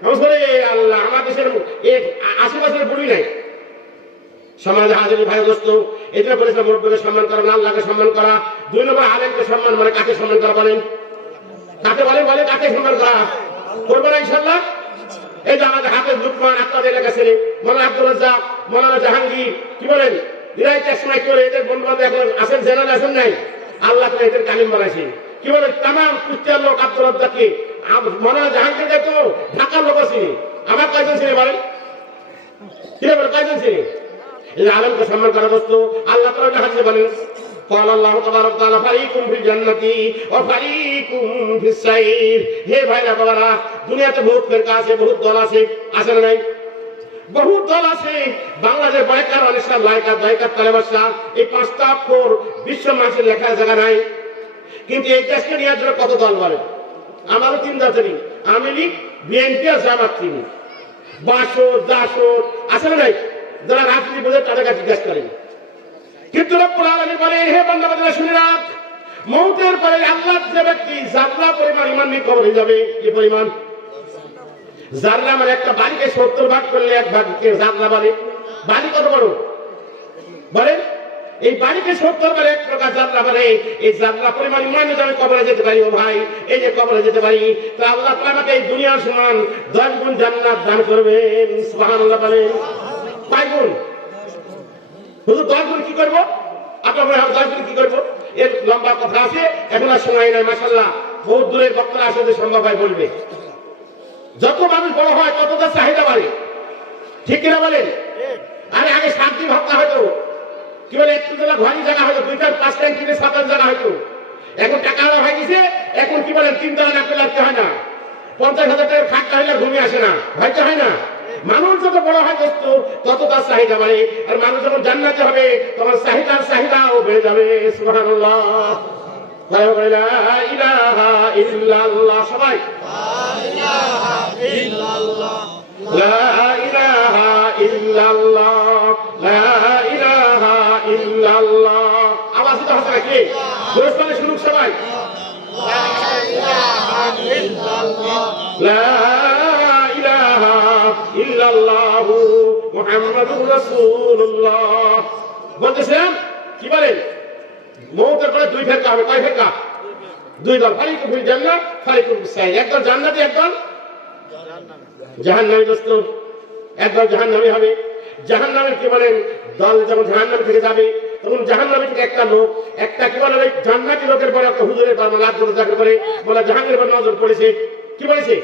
আমি বলে আল্লাহ, আমার দেশের 80 বছরের বুড়ি নাই। সমাজে হাজির ভাই দোস্ত, এটা বলেছে মুরব্বীকে সম্মান করা, আল্লাহকে সম্মান করা। 2 নম্বর আলেমকে সম্মান, মানে কাকে সম্মান করা বলেন? কাকে বলে? বলে কাকে সম্মান করা? করবো না ইনশাআল্লাহ। এই যে আমাদের হাফেজ লুকমান, আপনাদের এলাকা ছেলে মৌলানা আব্দুল রাজ্জাক, মৌলানা জাহাঙ্গীর, কি বলেন এরাই এক সময় কি বলে, এদের বন্ধু বান্ধব এখন আছেন, জেনারেল আছেন নাই, আল্লাহ করে এদের কালিম বানাইছে। কি বলে তামাম কুষ্টিয়ার লোক আব্দুল রাজ্জাককে, মৌলানা জাহাঙ্গীরকে তো ঢাকার লোক চিনি, আমার কয়জন চিনি বলেন? কি বলে কয়জন চিনি? এই আলেমকে সম্মান করা দোস্ত। আল্লাহ তাআলা হাদিসে বলেন, قال الله تبارك وتعالى فريق في الجنة وفريق في السعير। হে ভাইরা বাবারা, দুনিয়াতে বহুত ফিরকা আছে, বহুত দল আছে, আছে না নাই? বহুত দল আছে। বাংলাদেশ বাইকার আলিশার লাইকার দায়কার তালেবাসা, এই পাঁচটা অক্ষর বিশ্ব মানুষের লেখার জায়গা নাই। কিন্তু এই দেশকে নিয়ে জন্য কত দল বলে? আমারও তিন জাতি, আওয়ামী লীগ, বিএনপি আর জামাত, তিনি বাসদ দাসদ, আছে না নাই? যারা রাজনীতি বোঝে তাদের কাছে জিজ্ঞাসা করেন। কিন্তু রব্বুল আলামিন বলে, হে বান্দাবান্দিরা শুনে রাখ, মওতের পরে আল্লাহর যে ব্যক্তি জাররা পরিমাণ ঈমান নিয়ে কবরে যাবে, কি পরিমাণ? জাররা মানে একটা বাড়িকে 70 ভাগ করলে এক ভাগকে জাররা বলে। বাড়ি কত বড় বলে? এই বাড়িকে 70 ভাগে এক প্রকার জাররা বলে। এই জাররা পরিমাণ ঈমান নিয়ে আমি কবরে যেতে পারি। ও ভাই, এই যে কবরে যেতে পারি, তো আল্লাহ তাআলা আমাকে এই দুনিয়ার সমান 10 গুণ জান্নাত দান করবেন। সুবহানাল্লাহ বলেন। কয় গুণ? হুজুর 10 গুণ কি করব? আপনারা 10 গুণ কি করব? এর লম্বা কথা আছে, এখন আর সময় নাই। মাশাআল্লাহ, বহুত দূরের বক্তারা আসলে সম্ভব হয় বলবে। যত মানুষ বড় হয় তত তার চাহিদা বাড়ে, ঠিক কিনা বলেন? আরে আগে 7 দিন ভাবতে হয়তো, কি বলে, একটু জেলা ঘরের জায়গা হয়তো 2-5 টাইম থেকে 7 জায়গা হয়তো। এখন টাকা আরো হয়ে গেছে, এখন কি বলেন 3 তলা না পেলে লাগতে হয় না। 50,000 টাকার খাটটা হইলে ঘুমিয়ে আসে না, হয়তো হয় না। মানুষ যত বড় হয় দোস্ত, তত তার চাহিদা বাড়ে। আর মানুষ যখন জান্নাতে হবে, তোমার চাহিদাও বেড়ে যাবে। সুবহানাল্লাহ, লা ইলাহা ইল্লাল্লাহ। সবাই লা ইলাহা ইল্লাল্লাহ, লা ইলাহা ইল্লাল্লাহ, লা ইলাহা ইল্লাল্লাহ। আওয়াজ দিতে হবে নাকি? গোরস্থানে শুনুক সবাই। লা ইলাহা ইল্লাল্লাহ, লা ইলাহা ইল্লাল্লাহু মুহাম্মাদুর রাসূলুল্লাহ। বলতেছেন কি বলেন? মওতের পরে 2 ফেরকা হবে। কয় ফেরকা? 2 দল। ফারিকুন ফিল জান্নাত, ফারিকুন ফিস সাইর। একদল জান্নাতি, একদল জাহান্নামী। দোস্ত, একদল জাহান্নামী হবে। জাহান্নামের কি বলেন দল যখন জাহান্নাম থেকে যাবে, তখন জাহান্নামী থেকে একটা লোক, একটা কি বলে ওই জান্নাতি লোকের পরে একটা হুজুরের পর লাভ করে চাকরি করে বলে জাহাঙ্গীর পর নজর পড়েছে। কি বলেছে?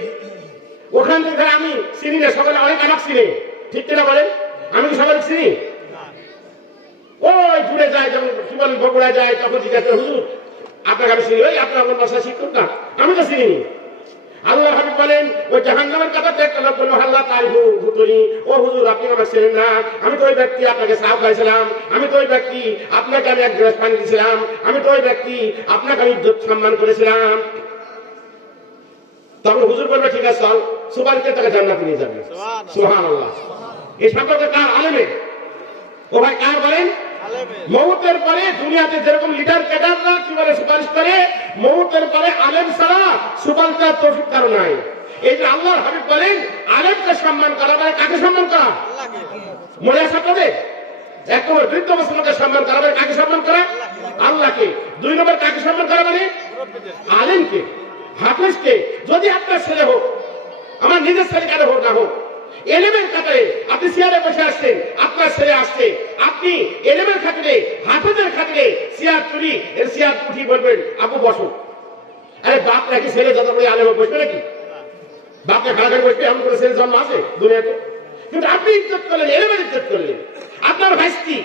ওখান থেকে আমি চিনি না, সকালে অনেক আমাকে চিনি, ঠিক কিনা বলেন? আমি কি সবাই চিনি? ওই দূরে যায়, যেমন কি বলেন বগুড়া যায়, তখন জিজ্ঞাসা করে, হুজুর আপনাকে আমি চিনি? ওই আপনার আমার বাসা শিক্ষক না, আমি তো চিনি। আল্লাহ হাবিব বলেন, ওই জাহান্নামের কথাতে একটা লোক বলল, আল্লাহ তারিফু হুতুরি, ও হুজুর আপনি আমাকে চেনেন না, আমি তো ওই ব্যক্তি আপনাকে চা খাইছিলাম, আমি তো ওই ব্যক্তি আপনাকে আমি 1 গ্লাস পানি দিয়েছিলাম, আমি তো ওই ব্যক্তি আপনাকে আমি ইজ্জত সম্মান করেছিলাম। তখন হুজুর বলবে, ঠিক আছে চল, সুপারিতে তাকে জান্নাতে নিয়ে যাবে। সুবহানাল্লাহ। এই সম্পর্কে কার? আলেমের। ও ভাই, কার বলেন? মওতের পরে দুনিয়াতে যেরকম লিডার ক্যাডাররা কি বলে সুপারিশ করে, মওতের পরে আলেম ছাড়া সুপারিশ করার তৌফিক কারো নাই। এই যে আল্লাহর হাবিব বলেন, আলেমকে সম্মান করা মানে কাকে সম্মান করা? মনে আছে আপনাদের? 1 নম্বর বৃদ্ধ মুসলমানকে সম্মান করা মানে কাকে সম্মান করা? আল্লাহকে। 2 নম্বর কাকে সম্মান করা মানে? আলেমকে, হাফেজকে। যদি আপনার ছেলে হোক, আমার নিজের ছেলে কেন হোক না হোক, এলেমের খাতিরে আপনি চেয়ারে বসে আসছেন, আপনার ছেলে আসছে, আপনি এলেমের খাতিরে, হাফেজের খাতিরে চেয়ার তুলি, এর চেয়ার উঠি বলবেন, আপু বসো। আরে বাপ নাকি ছেলে যত করে আলেমে বসবে নাকি? বাপকে খারাপ করে বসবে এমন করে ছেলে জন্ম আছে দুনিয়াতে? কিন্তু আপনি ইজ্জত করলেন, এলেমের ইজ্জত করলেন। আপনার ভাইস্তি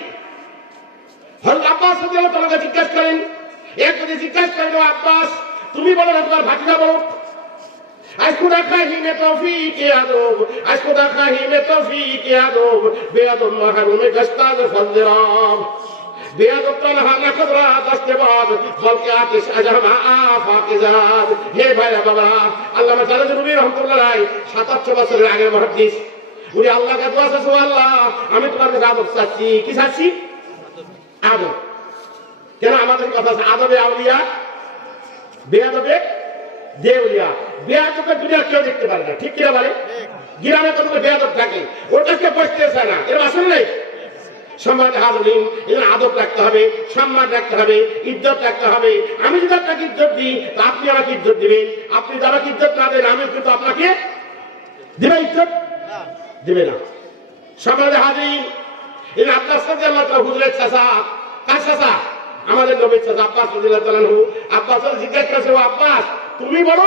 হযরত আব্বাস রাদিয়াল্লাহু তাআলা জিজ্ঞাসা করেন, এক কথা জিজ্ঞাসা করেন, ও আব্বাস তুমি বলো না তোমার ভাতিজা বলো? আজকুদা খাহি মে তৌফিক ইয়াদব, আজকুদা খাহি মে তৌফিক ইয়াদব, বেয়াদব মাহরুমে গস্তাজ ফজরাম, বেয়াদব তালহা নখদরা দস্তবাদ, বলকে আতিশ আজমা আফাকিজাদ। হে ভাইরা বাবা, আল্লামা জালালুদ্দিন রুমি রাহমাতুল্লাহ আলাইহি ৭-৮ বছরের আগের মুহাদ্দিস, উনি আল্লাহকে দোয়া করেছে, ও আল্লাহ আমি তোমার কাছে আদব চাচ্ছি। কি চাচ্ছি? আদব। কেন আমাদের কথা আছে, আদবে আউলিয়া, বেয়াদবে দেউলিয়া। বেয়াদবকে দুনিয়া কেউ দেখতে পারে না, ঠিক কিনা বলে? গ্রামে কত বেয়াদব থাকে, ওর কাছে বসতে চায় না, এর আসলে নেই। সম্মান হাজরিন, এর আদব রাখতে হবে, সম্মান রাখতে হবে, ইজ্জত রাখতে হবে। আমি যদি আপনাকে ইজ্জত দিই, তা আপনি আমাকে ইজ্জত দিবেন। আপনি যদি আমাকে ইজ্জত না দেন, আমি কিন্তু আপনাকে দিবে ইজ্জত দিবে না। সম্মান হাজরিন, এর আব্বাস রাদিয়াল্লাহু তাআলা হুজুরের চাচা। কার চাচা? আমাদের নবীর চাচা আব্বাস রাদিয়াল্লাহু তাআলা। আব্বাস জিজ্ঞাসা করেছে, ও আব্বাস তুমি বড়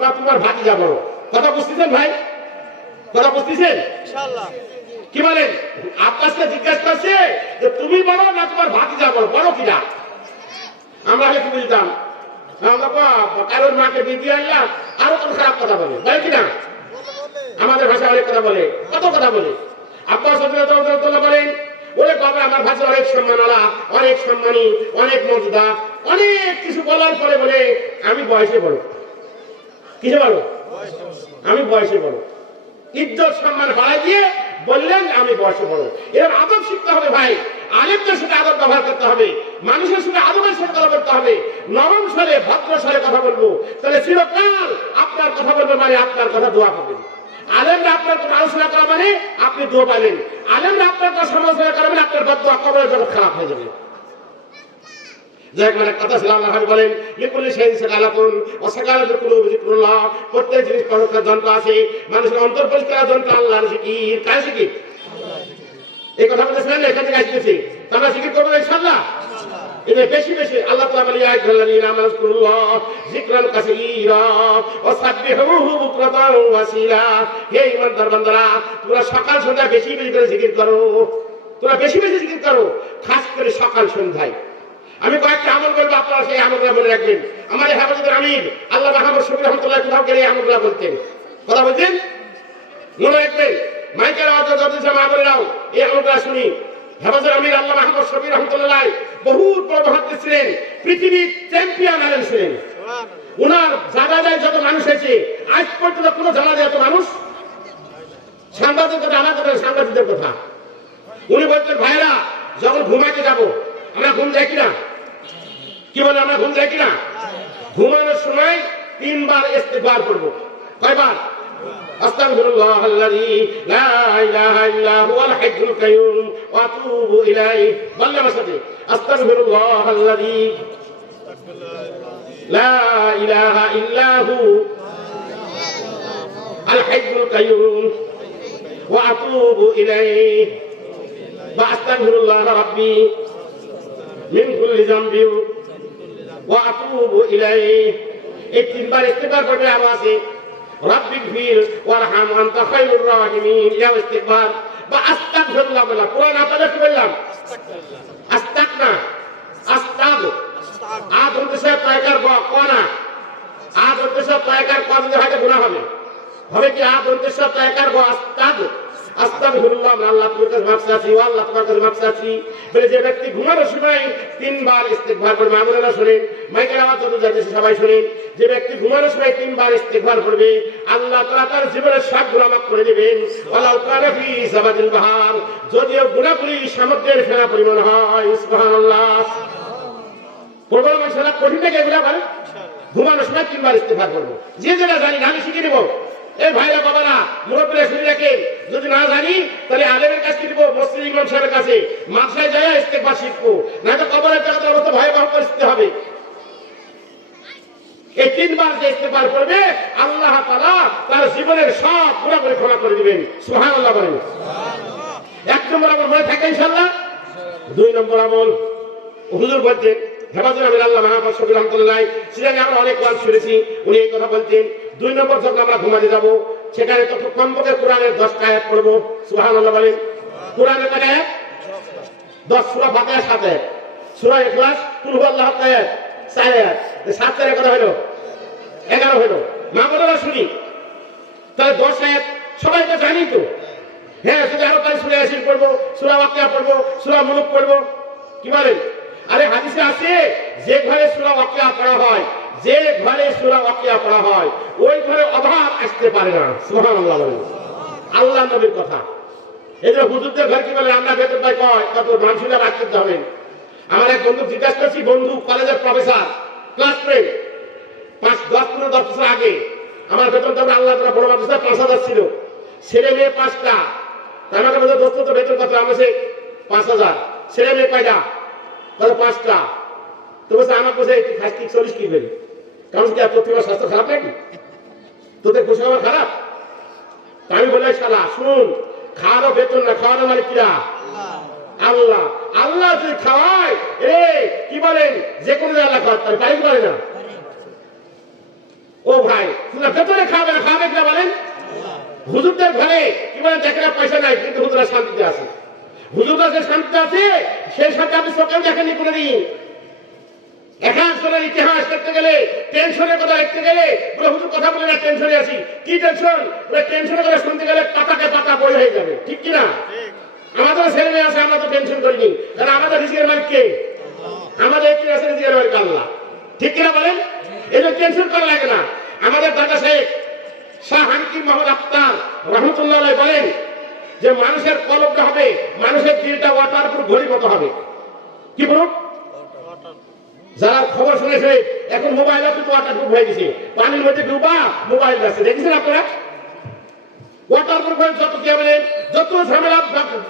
না তোমার ভাতিজা বড়? কথা বুঝতেছেন ভাই? কথা বুঝতেছেন? ইনশাআল্লাহ। কি বলেন? আব্বাসকে জিজ্ঞাসা করছে যে তুমি বড় না তোমার ভাতিজা বড়, বড় কিনা? আমরা আগে কি বলতাম, কারোর মাকে বিয়ে দিয়ে আনলাম, আরো কত খারাপ কথা বলে, বলে কিনা? আমাদের ভাষা অনেক কথা বলে, কত কথা বলে। আব্বাস বলেন, ওরে বাবা আমার ভাষা অনেক সম্মানওয়ালা, অনেক সম্মানী, অনেক মর্যাদা, অনেক কিছু বলার পরে বলে আমি বয়সে বড়। কিসে বড়? আমি বয়সে বড়। ইজ্জত সম্মান বাড়াই দিয়ে বললেন আমি বয়সে বড়। এর আদব শিখতে হবে ভাই, আলেমদের সাথে আদব ব্যবহার করতে হবে, মানুষের সাথে আদবের সাথে কথা বলতে হবে, নরম স্বরে ভদ্র স্বরে কথা বলবো, তাহলে চিরকাল আপনার কথা বলবো মানে আপনার কথা দোয়া পাবেন। আলেমরা আপনার কথা আলোচনা করা মানে আপনি দোয়া পাবেন, আলেমরা আপনার কথা সমালোচনা করা মানে আপনার বদদোয়া কবরের জগৎ খারাপ হয়ে যাবে। যাক, মানে কথা ছিল আল্লাহ বলেন লিকুল্লি শাইইন সাকালাতুন ওয়া সাকালাতুল কুলুবি যিকরুল্লাহ, প্রত্যেক জিনিস পরীক্ষার যন্ত্র আছে, মানুষের অন্তর পরিষ্কার যন্ত্র আল্লাহর জিকির। কার জিকির? এই কথা বলেছিলেন এখান থেকে আসতেছি, আমরা জিকির করবো ইনশাআল্লাহ। এটা বেশি বেশি আল্লাহ তাআলা বলে আয়াতুল্লাযিনা আমানুল্লাহ যিকরান কাসীরা ওয়া সাব্বিহুহু বুকরাতান ওয়া আসীলা। হে ঈমানদার বান্দারা, তোমরা সকাল সন্ধ্যা বেশি বেশি করে জিকির করো, তোমরা বেশি বেশি জিকির করো, খাস করে সকাল সন্ধ্যায়। আমি কয়েকটা আমল বলবো, আপনারা সেই আমলগুলো মনে রাখবেন। আমার হেফাজতের আমির আল্লাহ মাহমুদ শফি রহমতুল্লাহ কোথাও গেলে আমলগুলো বলতেন, কথা বলতেন, মনে রাখবেন। মাইকের আওয়াজ যত মাহবুবেরাও এই আমলগুলো শুনি। হেফাজতের আমির আল্লাহ মাহমুদ শফি রহমতুল্লাহ বহুত বড় মহাদ্দিস ছিলেন, পৃথিবীর চ্যাম্পিয়ন আলেম ছিলেন। উনার জানাজায় যত মানুষ হয়েছে আজ পর্যন্ত কোনো জানাজায় এত মানুষ, সাংবাদিকদের কথা আমার কথা, সাংবাদিকদের কথা। উনি বলতেন ভাইরা যখন ঘুমাইতে যাবো, আমরা ঘুম যাই কিনা? কি বলে আমরা ঘুম যাই কিনা? ঘুমানোর সময় 3 বার ইস্তিগফার করব। কয়বার? আস্তাগফিরুল্লাহাল্লাযী লা ইলাহা ইল্লা হুয়াল হাইয়্যুল কাইয়্যুম ওয়া আতুবু ইলাইহি। বললাম আমার সাথে, আস্তাগফিরুল্লাহাল্লাযী লা ইলাহা ইল্লা হু আল হাইয়্যুল কাইয়্যুম ওয়া আতুবু ইলাইহি ওয়া আস্তাগফিরুল্লাহ রাব্বী মিন কুল্লি যামবিন ওয়া আতুবু ইলাইহি। এই 3 বার ইস্তিগফার পড়বে। আরো আছে রাব্বিগফির ওয়ারহাম আনতা খায়রুর রাহিমিন, ইয়া ইস্তিগফার বা আস্তাগফিরুল্লাহ বলা। কোরআন আপনাদের কি বললাম? আস্তাগনা, আস্তাগ, আদ হতে সব তয়কার কোনা, আদ হতে সব তয়কার কোন দিলে হয়তো গুনাহ হবে। হবে কি? আদ হতে সব তয়কার আস্তাগ, আস্তাগফিরুল্লাহ, আল্লাহ তোমার কাছে মাফ চাচ্ছি, আল্লাহ তোমার কাছে মাফ চাচ্ছি বলে যে ব্যক্তি ঘুমানোর সময় 3 বার ইস্তিগফার করবে, আপনারা শুনেন, মাইকের আওয়াজ যত যাচ্ছে সবাই শুনেন, যে ব্যক্তি ঘুমানোর সময় 3 বার ইস্তিগফার করবে আল্লাহ তাআলা তার জীবনের সব গুনাহ মাফ করে দিবেন। ওয়ালাউ কানা ফি যাবাদিল বাহার, যদিও গুনাহগুলি সমুদ্রের ফেনা পরিমাণ হয়। সুবহানাল্লাহ। প্রবল মশলা কঠিন থেকে এগুলা বলে ঘুমানোর সময় 3 বার ইস্তিগফার করব। যে যেটা জানি না আমি শিখিয়ে দেব। এই ভাইরা বাবারা মুরব্বীরা শুনে রাখেন, যদি না জানি তাহলে আলেমের কাছে দিব, মসজিদ ইমাম সাহেবের কাছে, মাদ্রাসায় যায় ইস্তেগফার শিখবো, না তো কবরের জায়গাতে অবস্থা ভয়াবহ পরিস্থিতি হবে। এই 3 বার যে ইস্তেগফার করবে আল্লাহ তাআলা তার জীবনের সব গুনাহগুলো ক্ষমা করে দিবেন। সুবহানাল্লাহ বলেন। 1 নম্বর আমল মনে থাকে ইনশাআল্লাহ। 2 নম্বর আমল হুজুর বলতেন, হেফাজতুল আমির আল্লাহ মাহমুদ শফি রহমতুল্লাহ সিরাজে আমরা অনেক ওয়াজ শুনেছি, উনি এই কথা বলতেন 2 নম্বর যখন আমরা ঘুমাতে যাব সেখানে তো কমপক্ষে কোরআনের 10টা আয়াত পড়বো। সুবহানাল্লাহ বলেন। কোরআনের কয়টা আয়াত? 10, সূরা ফাতিহা 7 আয়াত, সূরা ইখলাস কুল হুয়াল্লাহু আয়াত 4 আয়াত, 7 4 কত হলো? 11 হলো। মা বলেরা শুনি, তাহলে 10 আয়াত সবাই তো জানি তো। হ্যাঁ, শুধু আরো তাই সূরা ইয়াসিন পড়বো, সূরা ওয়াকিয়া পড়বো, সূরা মুলক পড়বো। কি বলেন? আরে হাদিসে আছে যে ঘরে সূরা ওয়াকিয়া পড়া হয়, যে ঘরে সূরা ওয়াকিয়া পড়া হয় ওই ঘরে অভাব আসতে পারে না। সুবহানাল্লাহ বলেন। আল্লাহর নবীর কথা। এই যে হুজুরদের ঘর কি বলে, আমরা বেতন পাই কয় কত মানুষরা বাদ করতে হবে। আমার এক বন্ধু জিজ্ঞাসা করছি, বন্ধু কলেজের প্রফেসর, ক্লাসমেট, 10-15 বছর আগে আমার বেতন তো আল্লাহ তাআলা বড় মাদ্রাসা 5000 ছিল, ছেলে মেয়ে 5টা। আমাকে বলতে দোস্ত তো বেতন কত? আমি বলছি 5000। ছেলে মেয়ে কয়টা? কত? 5টা। তো বলছে আমাকে বলছে তুই খাস কি 40 কি বেরি, কারণ কি তোর তোমার স্বাস্থ্য খারাপ নাকি? তোদের খুশি আমার খারাপ? আমি বললাম শালা শুন, খাওয়ানো বেতন না, খাওয়ানো মানে কিরা? আল্লাহ। আল্লাহ যদি খাওয়ায়, কি বলেন, যে কোনো আল্লাহ খাওয়াতে পারি পারে না। ও ভাই, বেতনে খাবে না, খাবে কিনা বলেন? হুজুরদের ঘরে কি বলে দেখেন পয়সা নাই কিন্তু হুজুরা শান্তিতে আছে, হুজুররা যে শান্তিতে আছে সেই শান্তি আপনি চোখেও দেখেননি কোনোদিন। এখানকার ইতিহাস দেখতে গেলে টেনশনের কথা দেখতে গেলে বলে হুজুর কথা বলে না টেনশনে আছি, কি টেনশন? বলে টেনশনের কথা শুনতে গেলে পাতাকে পাতা বই হয়ে যাবে, ঠিক কিনা? আমাদের ছেলে মেয়ে আছে, আমরা তো টেনশন করিনি, কারণ আমাদের রিজিকের মালিক কে? আমাদের কি আছে রিজিকের মালিক আল্লাহ, ঠিক কিনা বলেন? এই জন্য টেনশন করা লাগে না। আমাদের দাদা সাহেব শাহ হানিফ মোহাম্মদ আখতার রহমতুল্লাহ আলাইহি বলেন যে মানুষের কলবটা হবে, মানুষের দিলটা ওয়াটারপ্রুফ ঘড়ির মতো হবে। কি বলুন? যারা খবর শুনেছে এখন মোবাইল আপনি ওয়াটারপ্রুফ হয়ে গেছে, পানির মধ্যে ডুবা মোবাইল আছে, দেখেছেন আপনারা? ওয়াটারপ্রুফ হয়ে যত কি বলেন, যত ঝামেলা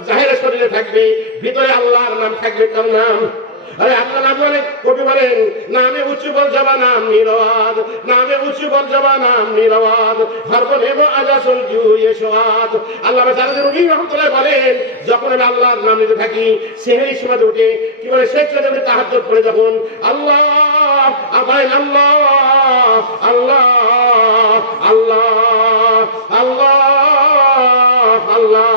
জাহেরের শরীরে থাকবে, ভিতরে আল্লাহর নাম থাকবে, কার নাম? আরে আপনার নাম বলে কবি বলেন, নামে উঁচু বল যাবা নাম নিরওয়াদ, নামে উঁচু বল যাবা নাম নিরওয়াদ, হরব নেব আজাসল জুয়ে সোয়াদ। আল্লাহ তাআলা নবী রহমাতুল্লাহ বলেন, যখন আমি আল্লাহর নাম নিতে থাকি সেহরির সময় উঠে কি বলে শেষ রাতে তাহাজ্জুদ পড়ে যখন আল্লাহ আবাইন আল্লাহ আল্লাহ আল্লাহ আল্লাহ আল্লাহ,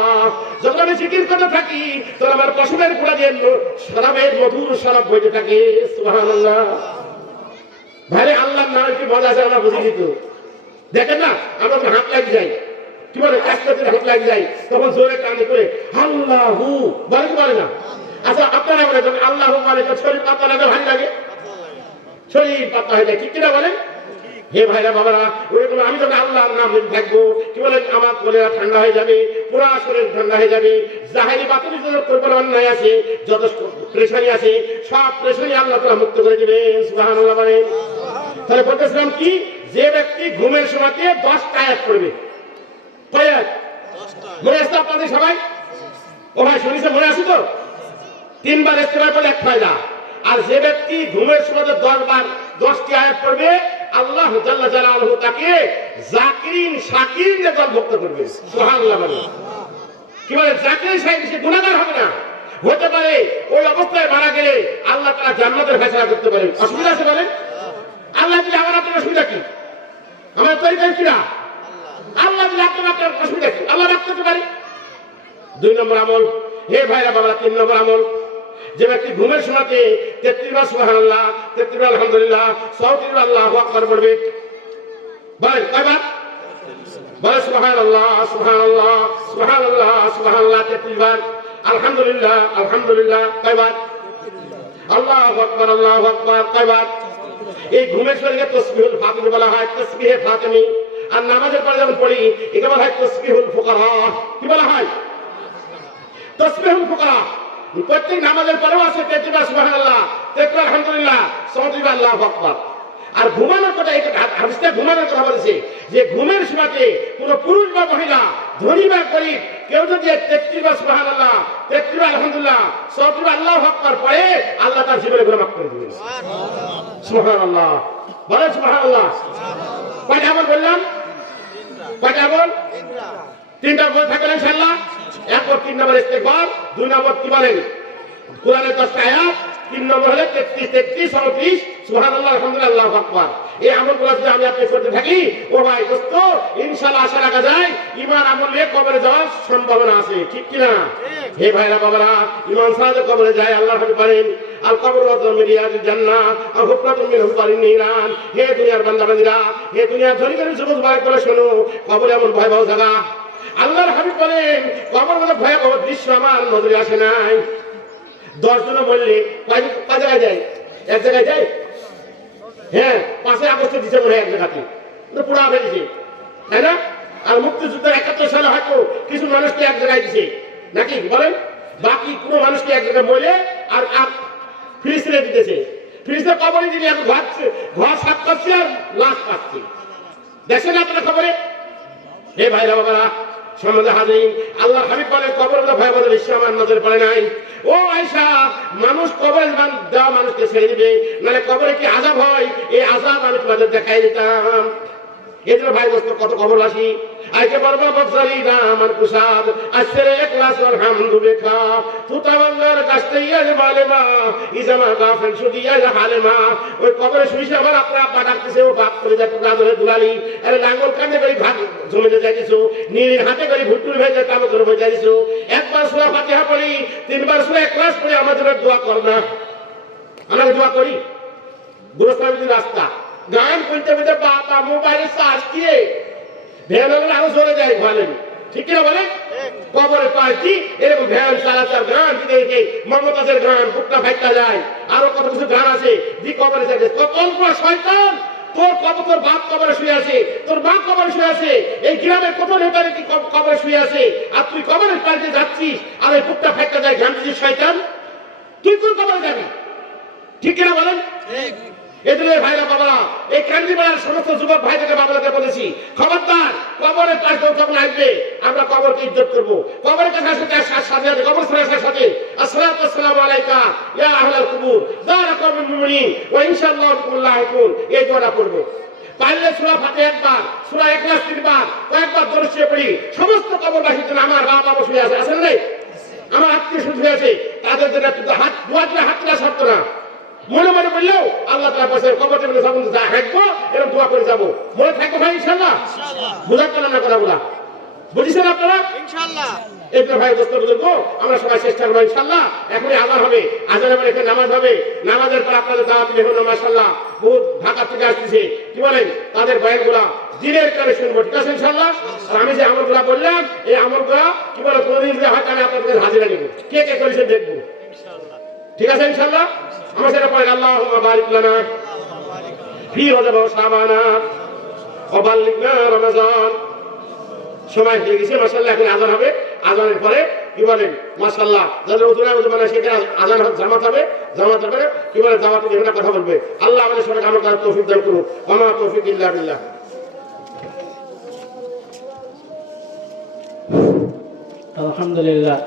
যখন আমি জিকির করতে থাকি তখন আমার পশমের গোড়া দিয়ে শরাবের মধুর শরাব বইতে থাকে। সুবহানাল্লাহ। ভাই আল্লাহর নামে কি মজা আছে আমরা বুঝি দিত। দেখেন না, আমরা হাত লাগি যাই, কি বলে কাজ করতে হাত লাগি যাই, তখন জোরে কানে করে আল্লাহু বলে কি বলে না? আচ্ছা আপনারা বলে যখন আল্লাহু বলে শরীর পাতা লাগে, ভালো লাগে, শরীর পাতা হয়ে যায়, ঠিক কিনা বলেন? হে ভাইরা বাবারা, ওরকম আমি যখন আল্লাহর নাম নিতে থাকবো কি বলেন আমার কলেরা ঠান্ডা হয়ে যাবে, পুরা শরীর ঠান্ডা হয়ে যাবে। জাহেরি বাতিল যত কোরবান অন্যায় আছে, যত প্রেশানি আছে, সব প্রেশানি আল্লাহ তাআলা মুক্ত করে দিবেন। সুবহানাল্লাহ বলেন। তাহলে বলতেছিলাম কি, যে ব্যক্তি ঘুমের সময়তে 10টা আয়াত পড়বে, কয় আয়াত? মনে আছে আপনাদের সবাই? ও ভাই শুনেছে, মনে আছে তো? 3 বার ইস্তেগফার পড়লে 1 ফায়দা। আর যে ব্যক্তি ঘুমের সময় 10 বার 10টি আয়াত পড়বে, আল্লাহ জাল্লা জালালুহু তাকে জাকিরিন শাকিরিনের দলভুক্ত করবে। সুবহানাল্লাহ বলেন। কি বলে? জাকিরিন শাকিরিন, সে গুনাহগার হবে না। হতে পারে ওই অবস্থায় মারা গেলে আল্লাহ তাআলা জান্নাতের ফয়সালা করতে পারে। অসুবিধা আছে বলেন? আল্লাহ দিলে আমার আপনার অসুবিধা কি? আমার তরিকা কি না? আল্লাহ দিলে আপনার অসুবিধা কি? আল্লাহ রাখতে করতে পারে। 2 নম্বর আমল, হে ভাইরা বাবা, 3 নম্বর আমল, যে ব্যক্তি ঘুমের সময়তে 33 বার সুবহানাল্লাহ, 33 বার আলহামদুলিল্লাহ, 34 বার আল্লাহু আকবার পড়বে। বলেন কয়বার? বলে সুবহানাল্লাহ সুবহানাল্লাহ সুবহানাল্লাহ সুবহানাল্লাহ 33 বার, আলহামদুলিল্লাহ আলহামদুলিল্লাহ কয়বার? আল্লাহু আকবার আল্লাহু আকবার কয়বার? এই ঘুমের শরীরে তাসবিহুল ফাতিমি বলা হয়, তাসবিহে ফাতিমি। আর নামাজের পরে যখন পড়ি এটা বলা হয় তাসবিহুল ফুকারা। কি বলা হয়? তাসবিহুল ফুকারা। প্রত্যেক নামাজের পরেও আছে 33 বার সুবহানাল্লাহ, 33 বার আলহামদুলিল্লাহ, 34 বার আল্লাহু আকবার। আর ঘুমানোর কথা, এই হাদিসে ঘুমানোর কথা বলেছে যে ঘুমের সময়তে কোন পুরুষ বা মহিলা, ধনী বা গরীব, কেউ যদি 33 বার সুবহানাল্লাহ, 33 বার আলহামদুলিল্লাহ, 34 বার আল্লাহু আকবার পড়ে, আল্লাহ তার জীবনে গুনাহ মাফ করে দিবেন। সুবহানাল্লাহ। বলেন সুবহানাল্লাহ। কয়টা আমল বললাম? কয়টা আমল? 3টা বই থাকলে ইনশাআল্লাহ। এরপর 3 নম্বর ইস্তেগফার, 2 নম্বর কি বলেন? কোরআনের 10টা আয়াত, 3 নম্বর হলো 33 33 34 সুবহানাল্লাহ আলহামদুলিল্লাহ আল্লাহু আকবার। এই আমলগুলো যদি আমি আপনি করতে থাকি, ও ভাই দোস্ত, ইনশাআল্লাহ আশা রাখা যায় ঈমান আমল নিয়ে কবরে যাওয়ার সম্ভাবনা আছে, ঠিক কি না? হে ভাইরা বাবারা, ঈমান ছাড়া কবরে যায়, আল্লাহ হাবিব বলেন আল কবর ওয়াতুন মিন রিয়াজিল জান্নাহ আও হুফরাতুন মিন হুফারিন নিরান। হে দুনিয়ার বান্দা-বান্দীরা, হে দুনিয়ার ধনী-ধনী যুবক ভাই করে শোনো, কবর এমন ভয়াবহ জায়গা। আল্লাহর হাবিব বলেন কবর মতো ভয়াবহ দৃশ্য আমার নজরে আসে নাই। 10 জনে বললে কয় জায়গায় যায়? এক জায়গায় যায়। হ্যাঁ, 5 আগস্টে দিছে মনে হয় এক জায়গাতে, পুরা ফেলেছে, তাই না? আর মুক্তিযুদ্ধের 71 সালে হয়তো কিছু মানুষকে এক জায়গায় দিছে নাকি বলেন, বাকি কোন মানুষকে এক জায়গায় বলে আর ফিলিস্তিনে দিতেছে। ফিলিস্তিনে কবরে দিলে এখন ঘর সাফ করছে আর লাশ পাচ্ছে, দেখছেন আপনার খবরে? হে ভাইরা বাবারা, সম্মানিত হাজিরিন, আল্লাহ হাবিব বলেন কবর মতো ভয়াবহ দৃশ্য আমার নজর পড়ে নাই। ও আয়েশা, মানুষ কবরে দেওয়া মানুষকে ছেড়ে দিবে, নাহলে কবরে কি আযাব হয়, এই আযাব আমি তোমাদের দেখাই দিতাম। এই জন্য ভাই দোস্ত কত খবরবাসী আজকে বর্মা বক্সারি না আমার কুসাদ আসরে ইখলাস ওয়াল হামদু বিকা তুতাওয়াল্লার কাছে ইয়াজ মালেমা ইজামা গাফিল সুদিয়া হালেমা ওই কবরে শুইছে আমার আপনার আব্বা ডাকতেছে ও বাপ করে যা টুকরা ধরে দুলালি আরে লাঙ্গল কাঁধে করে ভাগ জমিতে যাইছো নীল হাতে করে ভুট্টুর ভেজে কাম করে বজাইছো একবার সূরা ফাতিহা পড়ি তিনবার সূরা ইখলাস পড়ি আমাদের জন্য দোয়া কর না আমরা দোয়া করি গোরস্থানের রাস্তা গান করতে করতে বাবা মোবাইলে চার্জ দিয়ে ভ্যান আরো চলে যায় ভালো ঠিক কিনা বলে কবরে পার্টি এরকম ভ্যান চালাচার গান দিতে মমতাজের গান বুকটা ফাইটা যায় আরো কত কিছু গান আছে দি কবরে যাচ্ছে কত শয়তান তোর কবর তোর বাপ কবরে শুয়ে আছে তোর বাপ কবরে শুয়ে আছে এই গ্রামের কত নেতারে কি কবরে শুয়ে আছে আর তুই কবরের পার্টি যাচ্ছিস আর এই বুকটা ফাইটা যায় গান দিচ্ছিস শয়তান তুই কোন কবরে যাবি ঠিক কিনা বলেন এদের ভাইরা বাবা এই কান্দিপাড়ার সমস্ত যুবক ভাইদেরকে বাবাকে বলেছি খবরদার কবরের কাছে যখন আসবে আমরা কবরকে ইজ্জত করবো কবরের কাছে সাথে কবর সাথে আসসালাতু ওয়াসসালামু আলাইকা ইয়া আহলাল কুবুর দারাকুম মুমিনিন ওয়া ইনশাআল্লাহ বিকুম লাহিকুন এই দোয়াটা করব পারলে সূরা ফাতিহা একবার সূরা ইখলাস তিনবার কয়েকবার দরুদ পড়ি সমস্ত কবরবাসীর জন্য আমার বাবা শুয়ে আছে আছেন না আমার আত্মীয় শুয়ে আছে তাদের জন্য হাত দোয়া করে হাত তোলা শর্ত না মনে মনে বললেও আল্লাহ তাআলা বলেন কবর টেবিলে যখন যা হাঁটবো এরকম দোয়া করে যাব মনে থাকবে ভাই ইনশাআল্লাহ বুঝাতে পারলাম না কথাগুলা বুঝেছেন আপনারা ইনশাআল্লাহ এই তো ভাই দোস্ত বুজুর্গ আমরা সবাই চেষ্টা করবো ইনশাআল্লাহ এখনই আজান হবে আজানের পরে এখানে নামাজ হবে নামাজের পর আপনাদের দাওয়াত দিবেন মাশাআল্লাহ বহুত ঢাকা থেকে আসতেছে কি বলেন তাদের বয়ানগুলা দিনের কানে শুনবো ঠিক আছে ইনশাআল্লাহ আর আমি যে আমলগুলা বললাম এই আমলগুলা কি বলে কোনদিন যে হয়তো আমি আপনাদের হাজিরা নেব কে কে করেছেন দেখবো ইনশাআল্লাহ ঠিক আছে ইনশাআল্লাহ আমরা সেটা পড়ি আল্লাহুম্মা বারিক লানা ফি রজব ওয়া শাবানা ওয়া বাল্লিগনা রমাজান সময় হয়ে গেছে মাশাআল্লাহ এখন আজান হবে আজানের পরে কি বলেন মাশাআল্লাহ যাদের উজুরা মানে সেখানে আজান জামাত হবে কি বলে দাওয়াত দেবে কথা বলবে আল্লাহ আমাদের সবাইকে আমল করার তৌফিক দান করুন ওয়া মা তৌফিক ইল্লা বিল্লাহ আলহামদুলিল্লাহ